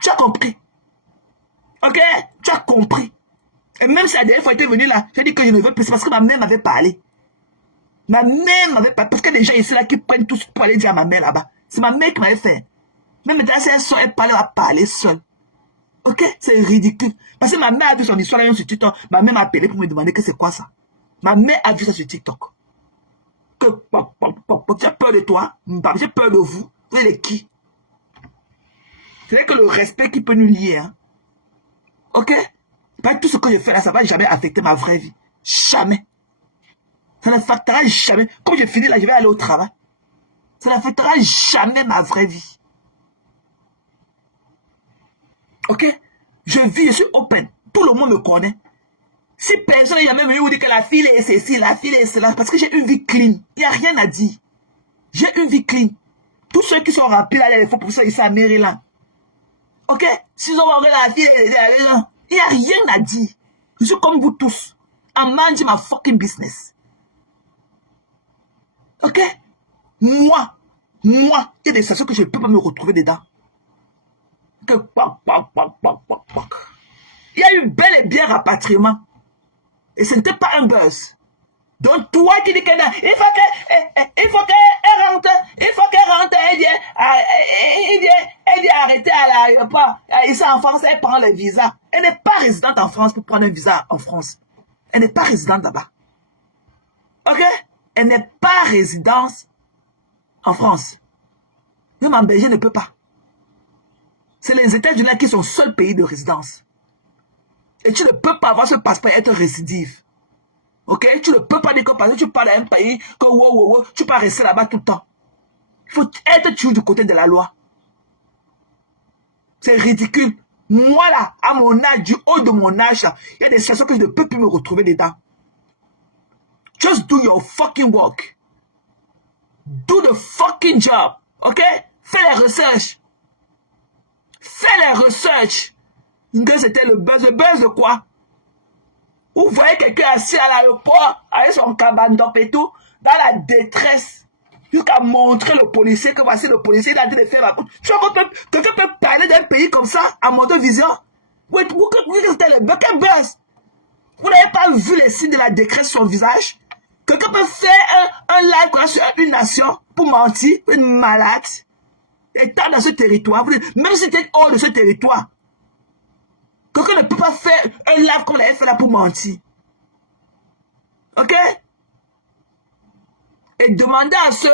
Tu as compris? Ok? Tu as compris? Et même si la dernière fois, elle était venue là, j'ai dit que je ne veux plus. C'est parce que ma mère m'avait parlé. Ma mère m'avait parlé. Parce que les gens ici là qui prennent tout pour aller dire à ma mère là-bas. C'est ma mère qui m'avait fait. Même maintenant, si elle parlait, elle va parler seule. Ok? C'est ridicule. Parce que ma mère a vu son histoire là sur TikTok. Ma mère m'a appelé pour me demander que c'est quoi ça. Ma mère a vu ça sur TikTok. Que j'ai peur de toi. J'ai peur de vous. Vous êtes qui? C'est que le respect qui peut nous lier. Hein? Ok? Pas tout ce que je fais là, ça ne va jamais affecter ma vraie vie. Jamais. Ça n'affectera jamais. Comme je finis là, je vais aller au travail. Ça n'affectera jamais ma vraie vie. Ok? Je suis open. Tout le monde me connaît. Si personne n'est jamais venu vous dire que la fille est ceci, la fille est cela, parce que j'ai une vie clean. Il n'y a rien à dire. J'ai une vie clean. Tous ceux qui sont remplis là, il faut pour ça, ils sont à Maryland. Ok? S'ils ont regardé la fille, il n'y a rien à dire. Je suis comme vous tous. I'm minding my fucking business. Ok? Moi, il y a des situations que je ne peux pas me retrouver dedans. Il Il y a eu bel et bien rapatriement. Et ce n'était pas un buzz. Donc toi qui dis qu'il faut qu'elle rentre, elle vient arrêter à l'aéroport. Ici en France, elle prend le visa. Elle n'est pas résidente en France pour prendre un visa en France. Elle n'est pas résidente là-bas. Ok? Elle n'est pas résidente en France. Même en Belgique, ne peut pas. C'est les États-Unis qui sont le seul pays de résidence. Et tu ne peux pas avoir ce passeport et être récidive. Ok? Tu ne peux pas dire que parce que tu pars d'un pays, que tu peux rester là-bas tout le temps. Il faut être toujours du côté de la loi. C'est ridicule. Moi là, à mon âge, du haut de mon âge, là, il y a des situations que je ne peux plus me retrouver dedans. Just do your fucking work. Do the fucking job. Ok? Fais les recherches. Fais les recherches. Que c'était le buzz. Le buzz de quoi? Vous voyez quelqu'un assis à l'aéroport avec son cabane-top et tout, dans la détresse, jusqu'à montrer le policier que voici le policier, il a dit de faire ma coute. Quelqu'un peut parler d'un pays comme ça, à motovision? Oui, c'était le buzz. Vous n'avez pas vu les signes de la détresse sur son visage? Quelqu'un peut faire un live sur une nation pour mentir, une malade, étant dans ce territoire, même si c'était hors de ce territoire. Quelqu'un ne peut pas faire un live comme il avait fait là pour mentir. Ok? Et demander à ce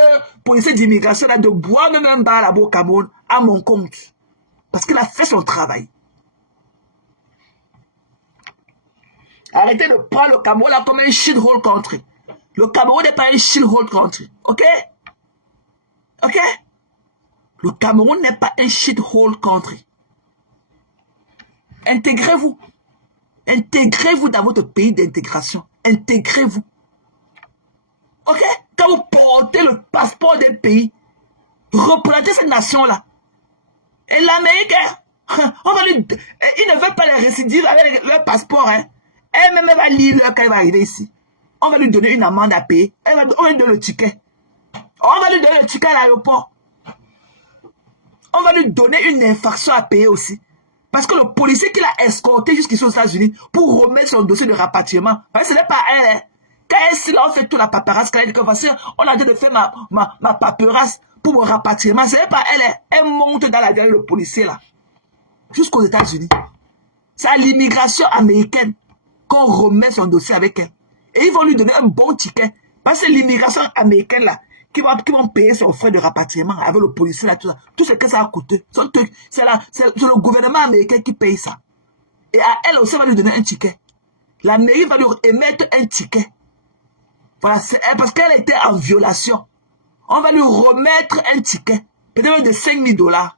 policier d'immigration là de boire même un bar là-bas au Cameroun à mon compte. Parce qu'il a fait son travail. Arrêtez de prendre le Cameroun là comme un shithole country. Le Cameroun n'est pas un shithole country. Ok? Ok? Le Cameroun n'est pas un shithole country. Intégrez-vous. Intégrez-vous dans votre pays d'intégration. Intégrez-vous. Ok? Quand vous portez le passeport d'un pays, représentez cette nation-là. Et l'Amérique, on va lui... Ils ne veulent pas les récidives avec leur passeport. Hein. Elle-même va lire quand elle va arriver ici. On va lui donner une amende à payer. On va lui donner le ticket. On va lui donner le ticket à l'aéroport. On va lui donner une infraction à payer aussi. Parce que le policier qui l'a escorté jusqu'ici aux États-Unis pour remettre son dossier de rapatriement, ce n'est pas elle. Hein. Quand elle a fait toute la paperasse, quand elle dit que voici, on a dit de faire ma paperasse pour mon rapatriement, ce n'est pas elle. Hein. Elle monte dans la derrière le policier là, jusqu'aux États-Unis. C'est à l'immigration américaine qu'on remet son dossier avec elle. Et ils vont lui donner un bon ticket. Parce que c'est l'immigration américaine là qui vont payer son frais de rapatriement avec le policier là, tout ça. Tout ce que ça a coûté. C'est le gouvernement américain qui paye ça. Et à elle aussi, on va lui donner un ticket. La mairie va lui émettre un ticket. Voilà, parce qu'elle était en violation. On va lui remettre un ticket. Peut-être de $5,000.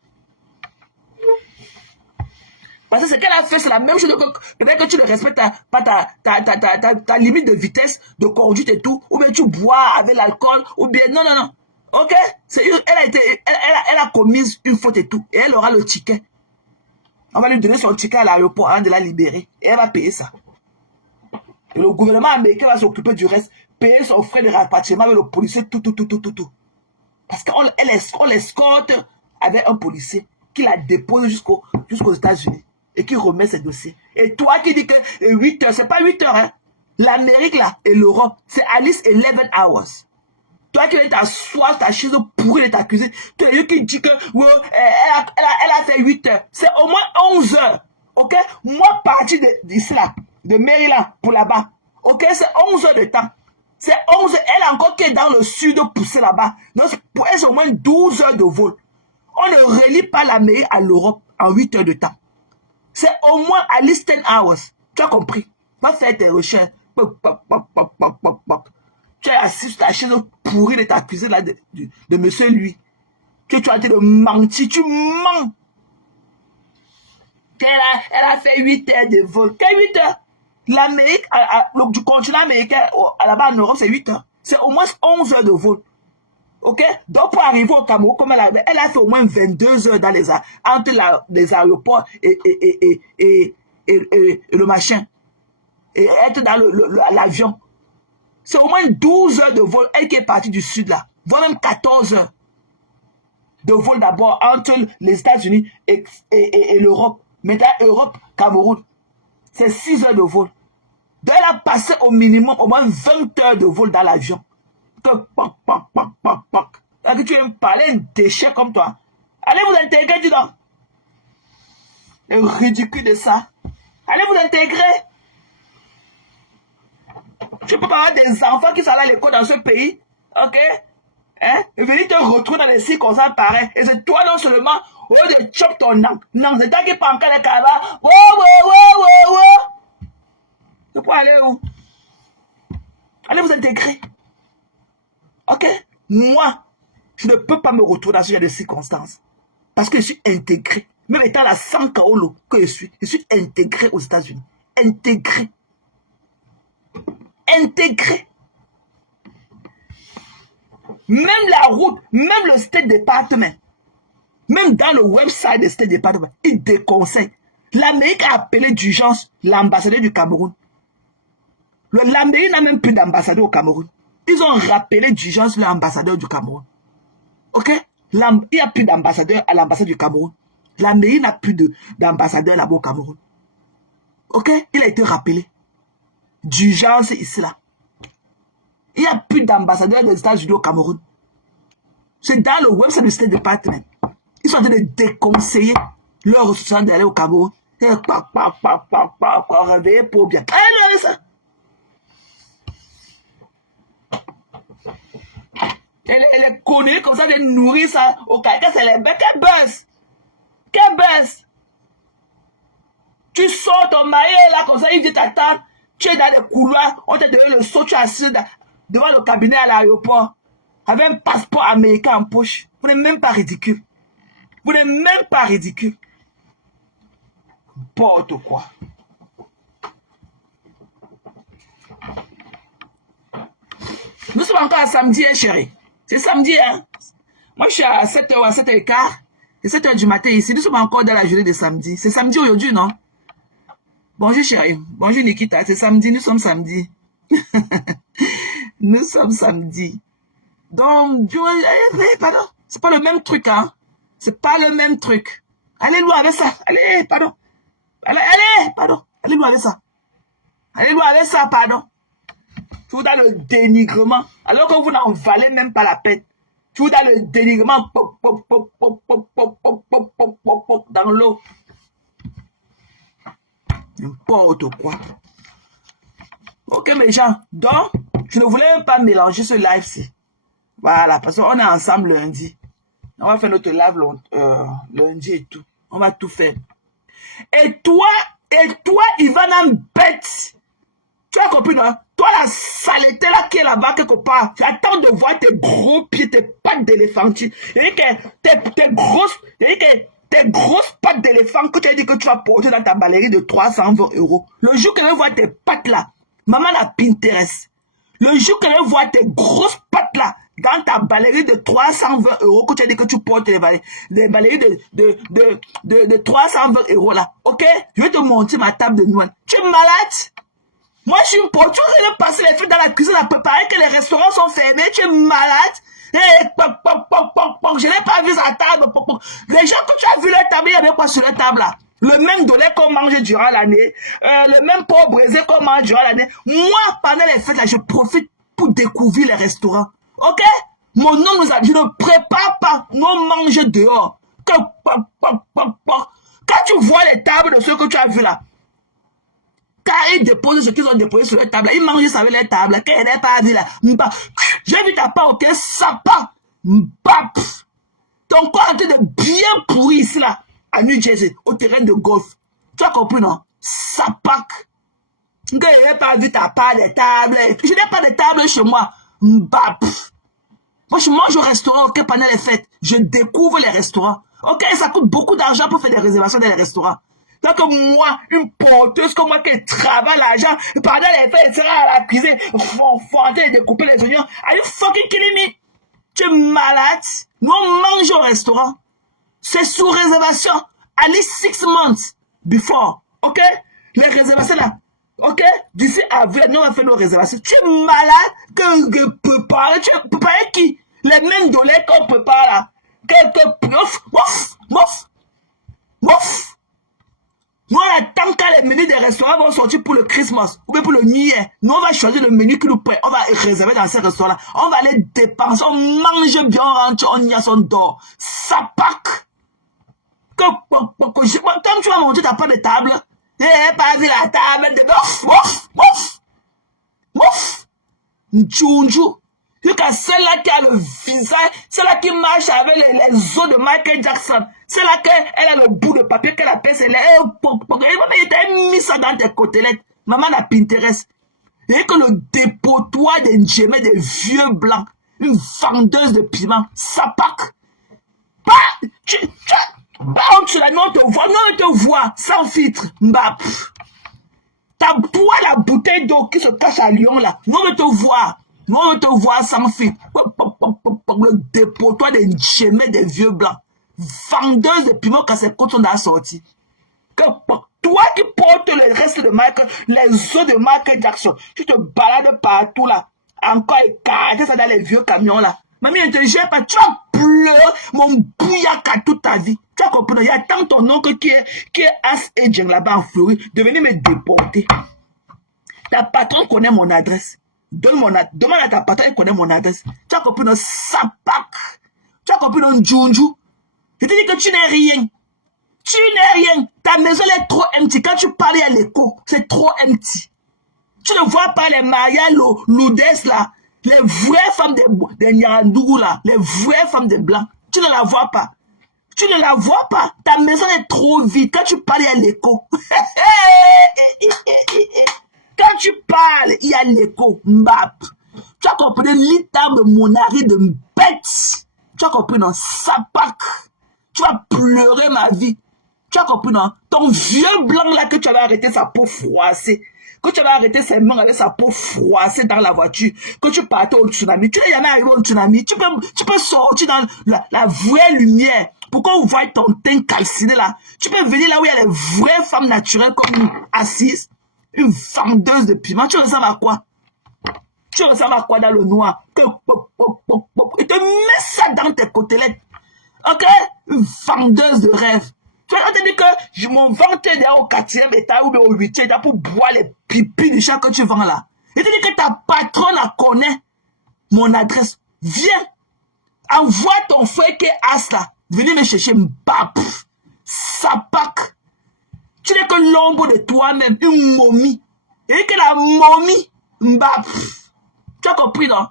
Parce que ce qu'elle a fait, c'est la même chose que peut-être que tu ne respectes pas ta limite de vitesse, de conduite et tout, ou bien tu bois avec l'alcool, ou bien non. Ok? Elle a commis une faute et tout, et elle aura le ticket. On va lui donner son ticket à l'aéroport avant de la libérer, et elle va payer ça. Et le gouvernement américain va s'occuper du reste, payer son frais de rapatriement avec le policier, tout. Parce qu'on l'escorte avec un policier qui la dépose jusqu'aux États-Unis. Et qui remet ses dossiers. Et toi qui dis que 8 heures, c'est pas 8 heures, hein. L'Amérique là et l'Europe, c'est at least 11 hours. Toi qui es t'asseoir ta chaise pourrie de t'accuser, toi qui dis que elle a fait 8 heures, c'est au moins 11 heures. Ok? Moi, parti d'ici là, de Maryland pour là-bas, ok? C'est 11 heures de temps. C'est 11 heures. Elle encore qui est dans le sud poussée là-bas. Donc, pour elle, c'est au moins 12 heures de vol. On ne relie pas l'Amérique à l'Europe en 8 heures de temps. C'est au moins à least 10 hours. Tu as compris? Va faire tes recherches. Tu es assis sur ta chaise pourrie de t'accuser là de monsieur lui. Que tu as été de mentir. Tu mens. Elle a fait 8 heures de vol. Quelle 8 heures? L'Amérique, du continent américain, là-bas en Europe, c'est 8 heures. C'est au moins 11 heures de vol. Ok? Donc, pour arriver au Cameroun, comme elle a fait au moins 22 heures dans entre les aéroports et le machin. Et être dans l'avion. C'est au moins 12 heures de vol. Elle qui est partie du sud là. Voire même 14 heures de vol d'abord entre les États-Unis et l'Europe. Maintenant, Europe, Cameroun. c'est 6 heures de vol. Donc, elle a passé au minimum au moins 20 heures de vol dans l'avion. Que tu viens me parler un déchet comme toi. Allez vous intégrer, dis donc. Le ridicule de ça. Allez vous intégrer. Tu peux pas avoir des enfants qui sont allés à l'école dans ce pays. Ok? Hein? Et venir te retrouver dans des circonstances pareilles. Et c'est toi non seulement, au lieu de chop ton nom. Non, c'est toi qui prends encore les cavards. C'est pour aller où? Allez vous intégrer. Ok? Moi, je ne peux pas me retrouver dans ce genre de circonstances. Parce que je suis intégré. Même étant la 100 Kaolo que je suis intégré aux États-Unis. Intégré. Intégré. Même la route, même le State Department, même dans le website du State Department, ils déconseillent. L'Amérique a appelé d'urgence l'ambassadeur du Cameroun. L'Amérique n'a même plus d'ambassadeur au Cameroun. Ils ont rappelé d'urgence l'ambassadeur du Cameroun. Ok? Il n'y a plus d'ambassadeur à l'ambassade du Cameroun. L'Amérique n'a plus d'ambassadeur là-bas au Cameroun. Ok? Il a été rappelé. D'urgence ici là. Il n'y a plus d'ambassadeur des États-Unis au Cameroun. C'est dans le website du State Department. Ils sont en train de déconseiller leurs ressortissants d'aller au Cameroun. Et réveiller pour bien. Allez, ça. Elle est connue comme ça de nourrir ça au Caïka, c'est les bêtes. Quelle baisse! Quelle baisse! Tu sors ton mari là comme ça, il dit t'attendre. Tu es dans les couloirs, on t'a donné le saut, tu es assis devant le cabinet à l'aéroport avec un passeport américain en poche. Vous n'êtes même pas ridicule. Vous n'êtes même pas ridicule. N'importe quoi. Nous sommes encore à samedi, hein, chérie. C'est samedi, hein. Moi, je suis à 7h ou à 7h15. C'est 7h du matin ici. Nous sommes encore dans la journée de samedi. C'est samedi aujourd'hui, non? Bonjour, chérie. Bonjour, Nikita. C'est samedi. Nous sommes samedi. Nous sommes samedi. Donc, pardon. C'est pas le même truc, hein. C'est pas le même truc. Allez loin avec ça. Allez, pardon. Allez, pardon. Allez loin avec ça. Allez loin avec ça, pardon. Tout dans le dénigrement, alors que vous n'en valez même pas la peine. Tout dans le dénigrement, dans l'eau. N'importe quoi. Ok, mes gens. Donc, je ne voulais même pas mélanger ce live-ci. Voilà, parce qu'on est ensemble lundi. On va faire notre live lundi et tout. On va tout faire. Et toi, Ivana bête. Tu as compris, non? Toi, la saleté là qui est là-bas quelque part, j'attends de voir tes gros pieds, tes pattes d'éléphantine. Et tes grosses pattes d'éléphant que tu as dit que tu vas porter dans ta ballerine de 320 €. Le jour que je vais voir tes pattes là, maman la Pinterest. Le jour que je vais voir tes grosses pattes là, dans ta ballerine de 320 € que tu as dit que tu portes les ballerines de 320 € là. Ok? Je vais te montrer ma table de Noël. Tu es malade? Moi, je suis une porture, je vais passer les filles dans la cuisine à préparer que les restaurants sont fermés. Tu es malade? Je n'ai pas vu sa table. Les gens que tu as vu leur table, il y avait quoi sur leur table là? Le même dolé qu'on mange durant l'année. Le même porc braisé qu'on mange durant l'année. Moi, pendant les fêtes là, je profite pour découvrir les restaurants. Ok? Mon nom nous a dit, ne prépare pas nos manger dehors. Quand tu vois les tables de ceux que tu as vus là, quand ils déposent ce qu'ils ont déposé sur leur table, ils mangent ça avec leur table. Qu'elle n'est pas dit là. J'ai vu ta part, ok? Sapa. Ton corps est en train de bien pourrir ici là, à New Jersey, au terrain de golf. Tu as compris, non? Sapak. Je n'ai pas vu ta part des tables. Je n'ai pas de table chez moi. Moi, je mange au restaurant, ok, pendant les fêtes. Je découvre les restaurants. Ok, ça coûte beaucoup d'argent pour faire des réservations dans les restaurants. Donc moi, une porteuse comme moi qui travaille l'argent, pendant les fêtes, elle sera à la cuisine, fonder et découper les oignons. Are you fucking kidding me? Tu es malade? Nous, on mange au restaurant. C'est sous réservation. At least 6 months before. Ok? Les réservations là. Ok? D'ici avril, nous, on va faire nos réservations. Tu es malade? Que préparer? Tu prépares qui? Les mêmes dollars qu'on prépare là. Nous, on attend quand les menus des restaurants vont sortir pour le Christmas ou bien pour le New Year. Nous, on va choisir le menu qui nous plaît. On va réserver dans ces restaurants-là. On va aller dépenser. On mange bien, on rentre, on y a son dort. Ça pack. Quand tu vas monter, tu n'as pas de table. Eh, pas vu la table de ouf. Njunju. Jusqu'à celle-là qui a le visage, celle-là qui marche avec les os de Michael Jackson. Celle-là qu'elle a le bout de papier qu'elle appelle, c'est elle t'a mis ça dans tes côtelettes. Maman n'a Pinterest. Et que le dépotoir des njémés, des vieux blancs, une vendeuse de piment, ça pack. On te voit sans filtre. Toi, la bouteille d'eau qui se cache à Lyon, là, nous on te voit sans filtre. Le dépotoir des njémés, des vieux blancs. Vendeuse de piment quand ces côtes sont dans la sortie. Toi qui portes le reste de Michael, les os de Michael Jackson, tu te balades partout là, encore écarté ça dans les vieux camions là. Mamie, ne te gère pas, tu vas pleurer mon bouillaka toute ta vie. Tu as compris, il y a tant ton oncle qui est as agent là-bas en Floride, de venir me déporter. Ta patronne connaît mon adresse. Demande à ta patronne, elle connaît mon adresse. Tu as compris, ça pack. Tu as compris, Njunju. Je te dis que tu n'es rien. Tu n'es rien. Ta maison est trop empty. Quand tu parles à l'écho, c'est trop empty. Tu ne vois pas les Maya Lourdes là. Les vraies femmes des Nyarandougou là. Les vraies femmes des Blancs. Tu ne la vois pas. Tu ne la vois pas. Ta maison est trop vide. Quand tu parles à l'écho. Quand tu parles, il y a l'écho. Mbap. Tu as compris l'itard de monari de bête. Tu as compris, non? Sapak. Tu vas pleurer ma vie. Tu as compris, non? Ton vieux blanc là que tu avais arrêté sa peau froissée. Que tu avais arrêté ses mains avec sa peau froissée dans la voiture. Que tu partais au tsunami. Tu n'es jamais arrivé au tsunami. Tu peux sortir dans la vraie lumière. Pourquoi on voit ton teint calciné là? Tu peux venir là où il y a les vraies femmes naturelles comme assise. Une vendeuse de piment. Tu ressembles à quoi? Tu ressembles à quoi dans le noir? Et te mets ça dans tes côtelettes. Ok? Une vendeuse de rêve. Tu vas te dire que mon ventre est au 4e étage ou au 8e étage pour boire les pipis du chat que tu vends là. Et te dis que ta patronne la connaît. Mon adresse. Viens. Envoie ton frère qui est as là. Venez me chercher. Mbap. Sapak. Tu n'es que l'ombre de toi-même. Une momie. Et que la momie. Mbap. Tu as compris, non?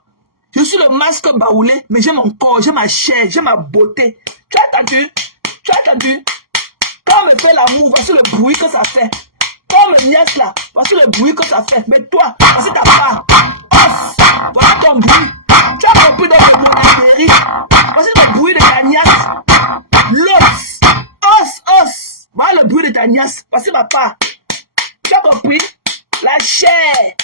Je suis le masque baoulé, mais j'ai mon corps, j'ai ma chair, j'ai ma beauté. Tu as entendu? Tu as entendu? Quand on me fait l'amour, voici le bruit que ça fait. Quand on me niaise là, voici le bruit que ça fait. Mais toi, voici ta part. Os, voilà ton bruit. Tu as compris dans le monastère. Voici le bruit de ta niasse. L'os, os. Voilà le bruit de ta niasse. Voici ma part. Tu as compris? La chair.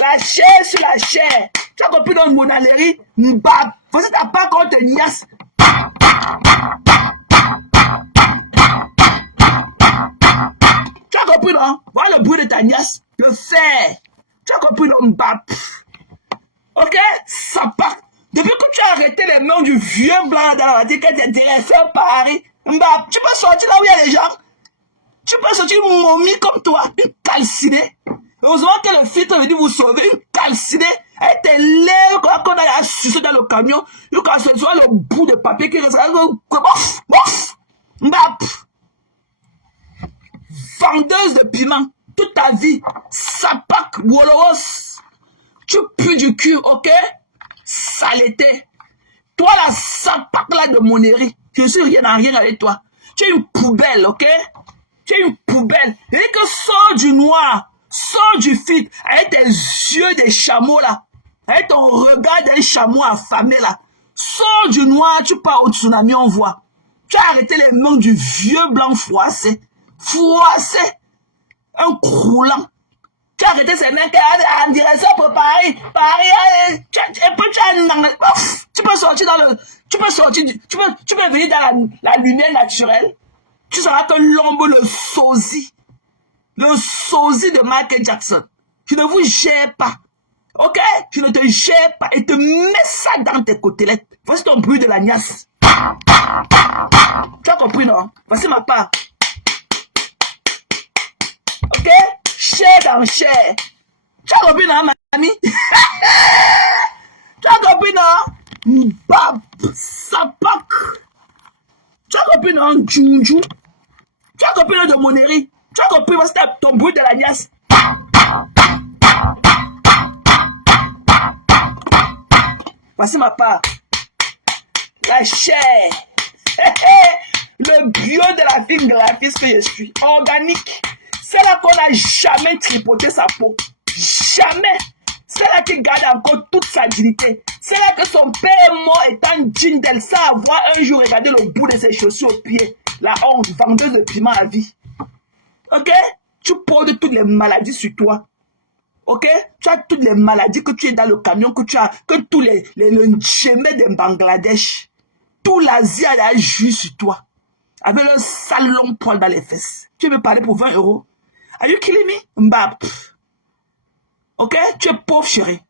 La chair sur la chair. Tu as compris dans le monalerie? Mbap. Voici ta part quand on te niasse. Tu as compris, non? Voilà le bruit de ta niasse. Le fer. Tu as compris, non? Mbap. Ok? Ça part. Depuis que tu as arrêté les mains du vieux blanc dans la tête, que tu es dressé à Paris. Mbap. Tu peux sortir là où il y a les gens. Tu peux sortir une momie comme toi. Une calcinée. Heureusement que le filtre est venu vous sauver. Une calcinée. Elle était lèvres quand on a sucé dans le camion. Et quand ce soit le bout de papier qui reste. Bof. Mbap. Vendeuse de piment, toute ta vie, sapak, woloros, tu pues du cul, ok? Saleté. Toi, la sapak là de Monnerie, je suis rien à rien avec toi. Tu es une poubelle, ok? Tu es une poubelle. Et que sors du noir, sors du filtre, avec tes yeux des chameaux là, avec ton regard d'un chameau affamé là. Sors du noir, tu pars au tsunami, on voit. Tu as arrêté les mains du vieux blanc froissé. Froissé, un croulant. Tu as arrêté ces mecs en direction pour Paris. Paris, tu peux sortir dans le. Tu peux venir dans la lumière naturelle. Tu sauras que l'ombre, le sosie de Michael Jackson. Je ne vous gère pas. Ok? Je ne te gère pas et te mets ça dans tes côtelettes. Voici ton bruit de la niasse. Tu as compris, non? Voici ma part. Ok? Chair dans chair. Tu as compris, non, mamie? Tu as compris, non? Mbap, sapak. Tu as compris, non? Djounjou. Tu as compris, non, de Monnerie. Tu as compris, c'était ton bruit de la niasse. Voici ma part. La chair. Le bio de la fille de la fille que je suis. Organique. C'est là qu'on n'a jamais tripoté sa peau. Jamais. C'est là qu'il garde encore toute sa dignité. C'est là que son père est mort étant digne d'elle sans avoir un jour regardé le bout de ses chaussures aux pieds. La honte, vendeuse de piment à vie. Ok? Tu portes toutes les maladies sur toi. Ok? Tu as toutes les maladies que tu es dans le camion, que tous les chemins de Bangladesh, tout l'Asie a joué sur toi. Avec un sale long poil dans les fesses. Tu veux me parler pour 20 €? Are you killing me? Mbap. Ok? Tu es pauvre chérie.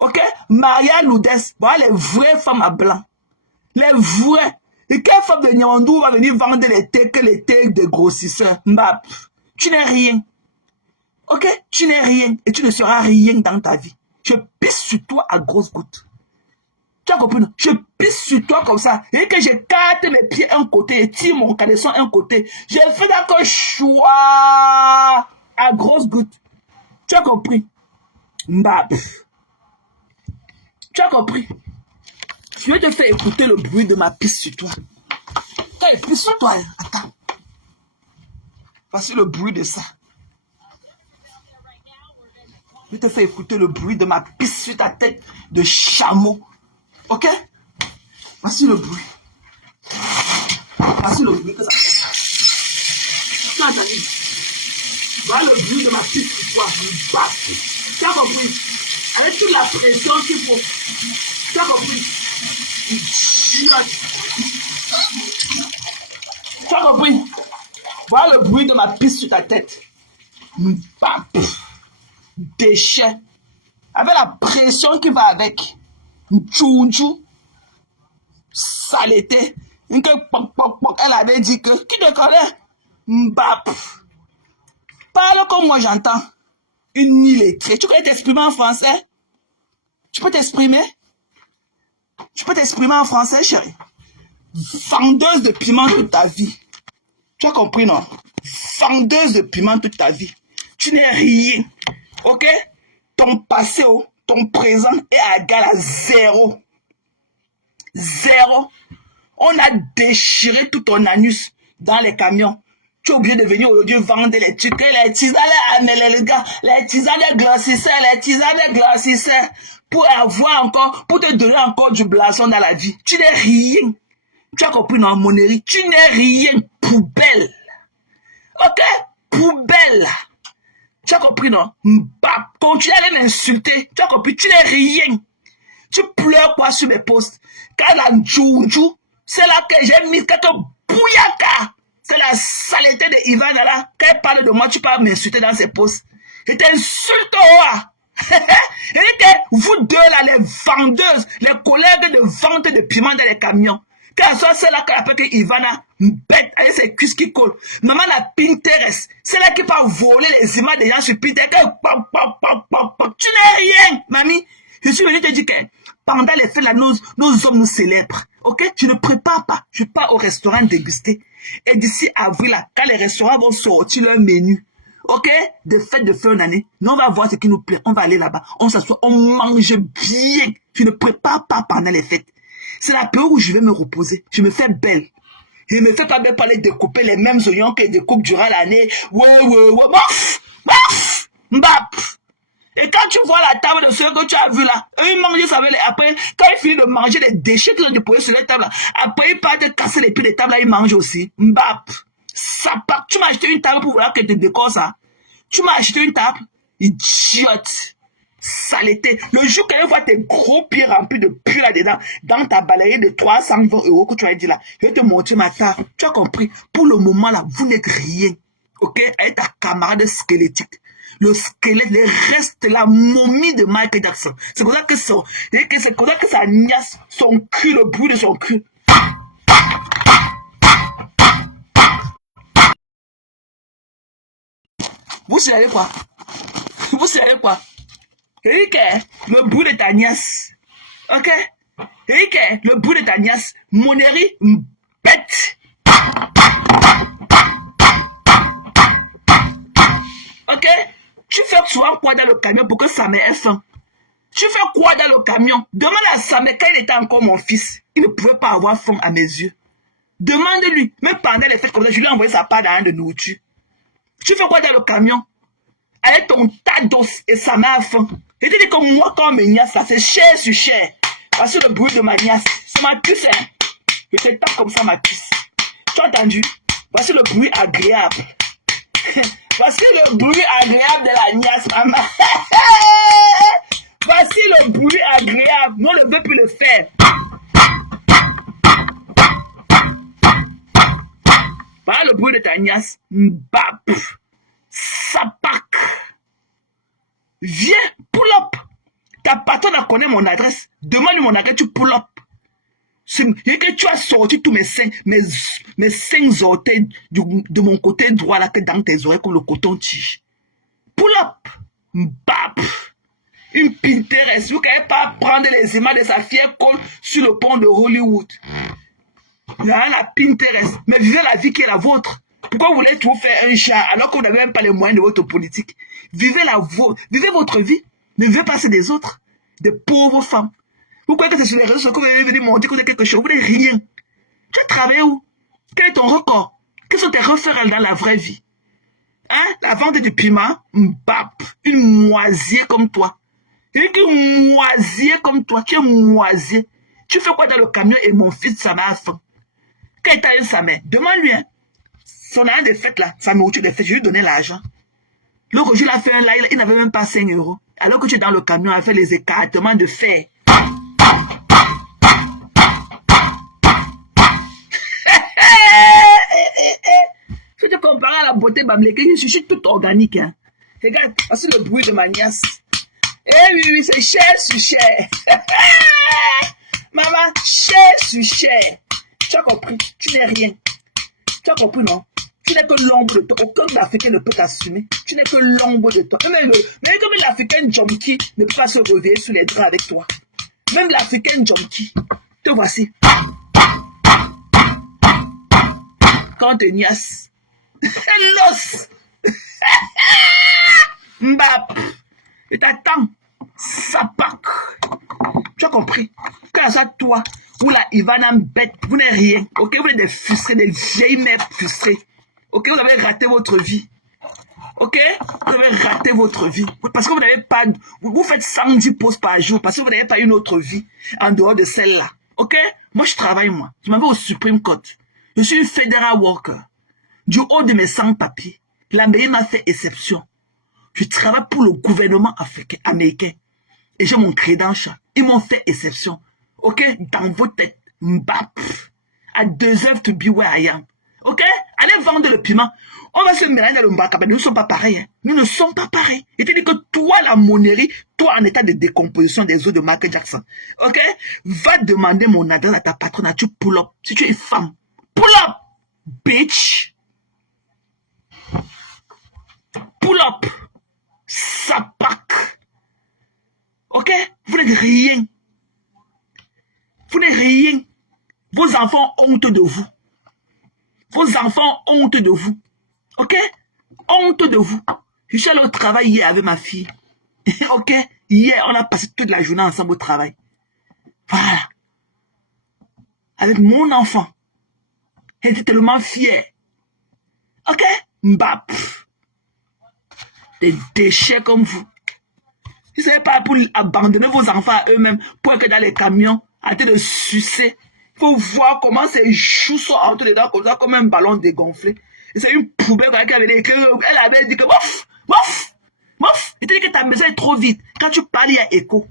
Ok? Maria Lourdes. Voilà les vraies femmes à blanc. Les vraies. Et quelle femme de Nyandou va venir vendre les thés que les thés de grossisseurs? Mbap. Tu n'es rien. Ok? Tu n'es rien. Et tu ne seras rien dans ta vie. Je pisse sur toi à grosses gouttes. Tu as compris? Je pisse sur toi comme ça. Et que j'écarte mes pieds un côté et tire mon caleçon un côté. Je fais d'accord choix à grosses gouttes. Tu as compris? Mbap. Tu as compris? Je vais te faire écouter le bruit de ma pisse sur toi. Quand je pisse sur toi, attends. Voici le bruit de ça. Je vais te faire écouter le bruit de ma pisse sur ta tête de chameau. Ok? Voici le bruit. Voici le bruit que ça fait. Tu as entendu? Voilà le bruit de ma pisse sur toi. Tu as compris? Avec toute la pression qu'il faut. Tu as compris? Tu as compris? Voilà le bruit de ma pisse sur ta tête. Déchet. Avec la pression qui va avec. Tchounchou. Saleté. Elle avait dit que. Qui te connaît? Mbap. Parle comme moi j'entends. Une illettrée. Tu peux t'exprimer en français? Tu peux t'exprimer? Tu peux t'exprimer en français, chérie? Vendeuse de piment toute ta vie. Tu as compris, non? Vendeuse de piment toute ta vie. Tu n'es rien. Ok? Ton passé, ton présent est égal à 0. 0. On a déchiré tout ton anus dans les camions. Tu es obligé de venir aujourd'hui vendre les trucs, les tisanes à les gars, les tisanes glacisseurs, pour avoir encore, pour te donner encore du blason dans la vie. Tu n'es rien. Tu as compris, non, Monnerie? Tu n'es rien. Poubelle. Ok? Poubelle. Tu as compris, non? Mbap. Continue à aller m'insulter. Tu as compris? Tu n'es rien. Tu pleures quoi sur mes posts? Quand la Djoudjou, c'est là que j'ai mis quelques bouyaka. C'est la saleté de Ivan là. Quand elle parle de moi, tu peux m'insulter dans ses posts. Je t'insulte, je dis que vous deux là, les vendeuses, les collègues de vente de piment dans les camions. Quand c'est là qu'elle appelle Ivana, bête, avec ses cuisses qui collent. Maman la Pinterest, c'est là qui peut voler les images des gens sur Pinterest. Tu n'es rien, mamie. Je suis venu te dire que pendant les fêtes là, nos hommes nous célèbrent. Ok? Je ne prépare pas. Je pars au restaurant déguster. Et d'ici avril là, quand les restaurants vont sortir leur menu, ok? De fête de fin d'année, nous on va voir ce qui nous plaît. On va aller là-bas. On s'assoit, on mange bien. Je ne prépare pas pendant les fêtes. C'est la période où je vais me reposer. Je me fais belle. Je ne me fais pas belle par les découper les mêmes oignons que je découpe durant l'année. Ouais. Bof. Mbap. Et quand tu vois la table de ceux que tu as vu là, eux ils mangent ça. Après, quand ils finissent de manger les déchets qu'ils ont déposés sur les tables là, après ils partent casser les pieds des tables là, ils mangent aussi. Mbap. Ça part. Tu m'as acheté une table pour voir que tu décores ça. Tu m'as acheté une table. Idiote. Saleté. Le jour qu'elle voit tes gros pieds remplis de pus là-dedans, dans ta balayeuse de 320 € que tu as dit là, je vais te montrer ma table. Tu as compris? Pour le moment là, vous n'êtes rien. Ok? Elle est ta camarade squelettique. Le squelette, les restes, la momie de Michael Jackson. C'est comme ça que ça niasse son cul, le bruit de son cul. Vous savez quoi? Vous savez quoi? Eric, le bruit de ta nièce. Ok? Eric, le bruit de ta nièce. Monnerie bête. Ok? Tu fais souvent quoi dans le camion pour que Samé ait faim? Tu fais quoi dans le camion? Demande à Samé quand il était encore mon fils. Il ne pouvait pas avoir faim à mes yeux. Demande-lui. Même pendant les fêtes comme ça, je lui ai envoyé sa part de nourriture. Tu fais quoi dans le camion? Avec ton tas d'os et Samé a faim. Et tu dis que moi, quand mes nièces, ça c'est cher sur cher. Parce que le bruit de ma nièce, c'est ma puce, hein. Je te tape comme ça, ma puce. Tu as entendu? Voici le bruit agréable. Voici le bruit agréable de la nièce, maman. Voici le bruit agréable. Non, on ne veut plus le faire. Voilà le bruit de ta nièce. Mbap. Sapak. Viens, pull up. Ta patronne a connaît mon adresse. Demande-lui mon adresse, tu pull up. Et que tu as sorti tous mes cinq orteils de mon côté droit là, que dans tes oreilles comme le coton-tige. Pull up. Mbap. Une Pinterest. Vous ne pouvez pas prendre les images de sa fière colle sur le pont de Hollywood. Il y a la Pinterest. Mais vivez la vie qui est la vôtre. Pourquoi vous voulez toujours faire un chat alors que vous n'avez même pas les moyens de votre politique? Vivez la vôtre. Vivez votre vie. Ne vivez pas celle des autres. Des pauvres femmes. Vous croyez que c'est sur les réseaux sociaux que vous allez venir montrer que vous avez quelque chose? Vous n'avez rien. Tu as travaillé où? Quel est ton record? Quels sont tes référents dans la vraie vie? Hein? La vente du piment? Mbap. Une moisier comme toi. Une moisier comme toi. Tu es moisier. Tu fais quoi dans le camion et mon fils, ça m'a faim? Quand il t'a eu sa mère, demande-lui, hein. Son année de fête là, sa nourriture de fête, je lui donnais l'argent. L'autre jour, il a fait un live, il n'avait même pas 5 €. Alors que tu es dans le camion avec les écartements de fer. Je te compare à la beauté bamléke, je suis toute organique. Hein. Regarde, voici le bruit de ma nièce. Eh oui, c'est cher sur cher. Maman, cher sur cher. Tu as compris? Tu n'es rien. Tu as compris, non? Tu n'es que l'ombre de toi. Aucun Africain ne peut t'assumer. Tu n'es que l'ombre de toi. Même l'Africain junkie ne peut pas se réveiller sous les draps avec toi. Même l'Africain junkie. Te voici. Quand te niasse. L'os. Mbap. Et t'attends. Sapak. Tu as compris? Quand ça, toi, ou la Ivana bête, vous n'êtes rien. Ok, vous êtes des frustrés, des vieilles mères frustrées. Ok, vous avez raté votre vie. Ok, vous avez raté votre vie. Parce que vous n'avez pas, vous faites 110 pauses par jour parce que vous n'avez pas une autre vie en dehors de celle-là. Ok, moi je travaille, moi. Je m'en vais au Supreme Court. Je suis une federal worker. Du haut de mes 100 papiers, la mairie m'a fait exception. Je travaille pour le gouvernement américain. Et j'ai mon crédence. Ils m'ont fait exception. Ok? Dans vos têtes. Mbap. À 2 heures to be where I am. Ok? Allez vendre le piment. On va se mélanger dans le mbakaba. Nous ne sommes pas pareils. Hein. Nous ne sommes pas pareils. Et tu dis que toi, la monnerie, toi en état de décomposition des os de Michael Jackson. Ok? Va demander mon adresse à ta patronne. Tu pull up. Si tu es une femme. Pull up. Bitch. Pull up. Sapak. Ok? Vous n'êtes rien. Vous n'êtes rien. Vos enfants ont honte de vous. Vos enfants ont honte de vous. Ok? Honte de vous. Je suis allé au travail hier avec ma fille. Ok? Hier, on a passé toute la journée ensemble au travail. Voilà. Avec mon enfant. Elle était tellement fière. Ok? Mbap. Des déchets comme vous. Si ce n'est pas pour abandonner vos enfants à eux-mêmes, pour être dans les camions, en train de sucer, il faut voir comment ces joues sont entre les dents comme ça, comme un ballon dégonflé. Et c'est une poubelle qui avait dit elle avait dit que mouf, mouf, mouf. Et tu dis que ta maison est trop vide. Quand tu parles, il y a écho.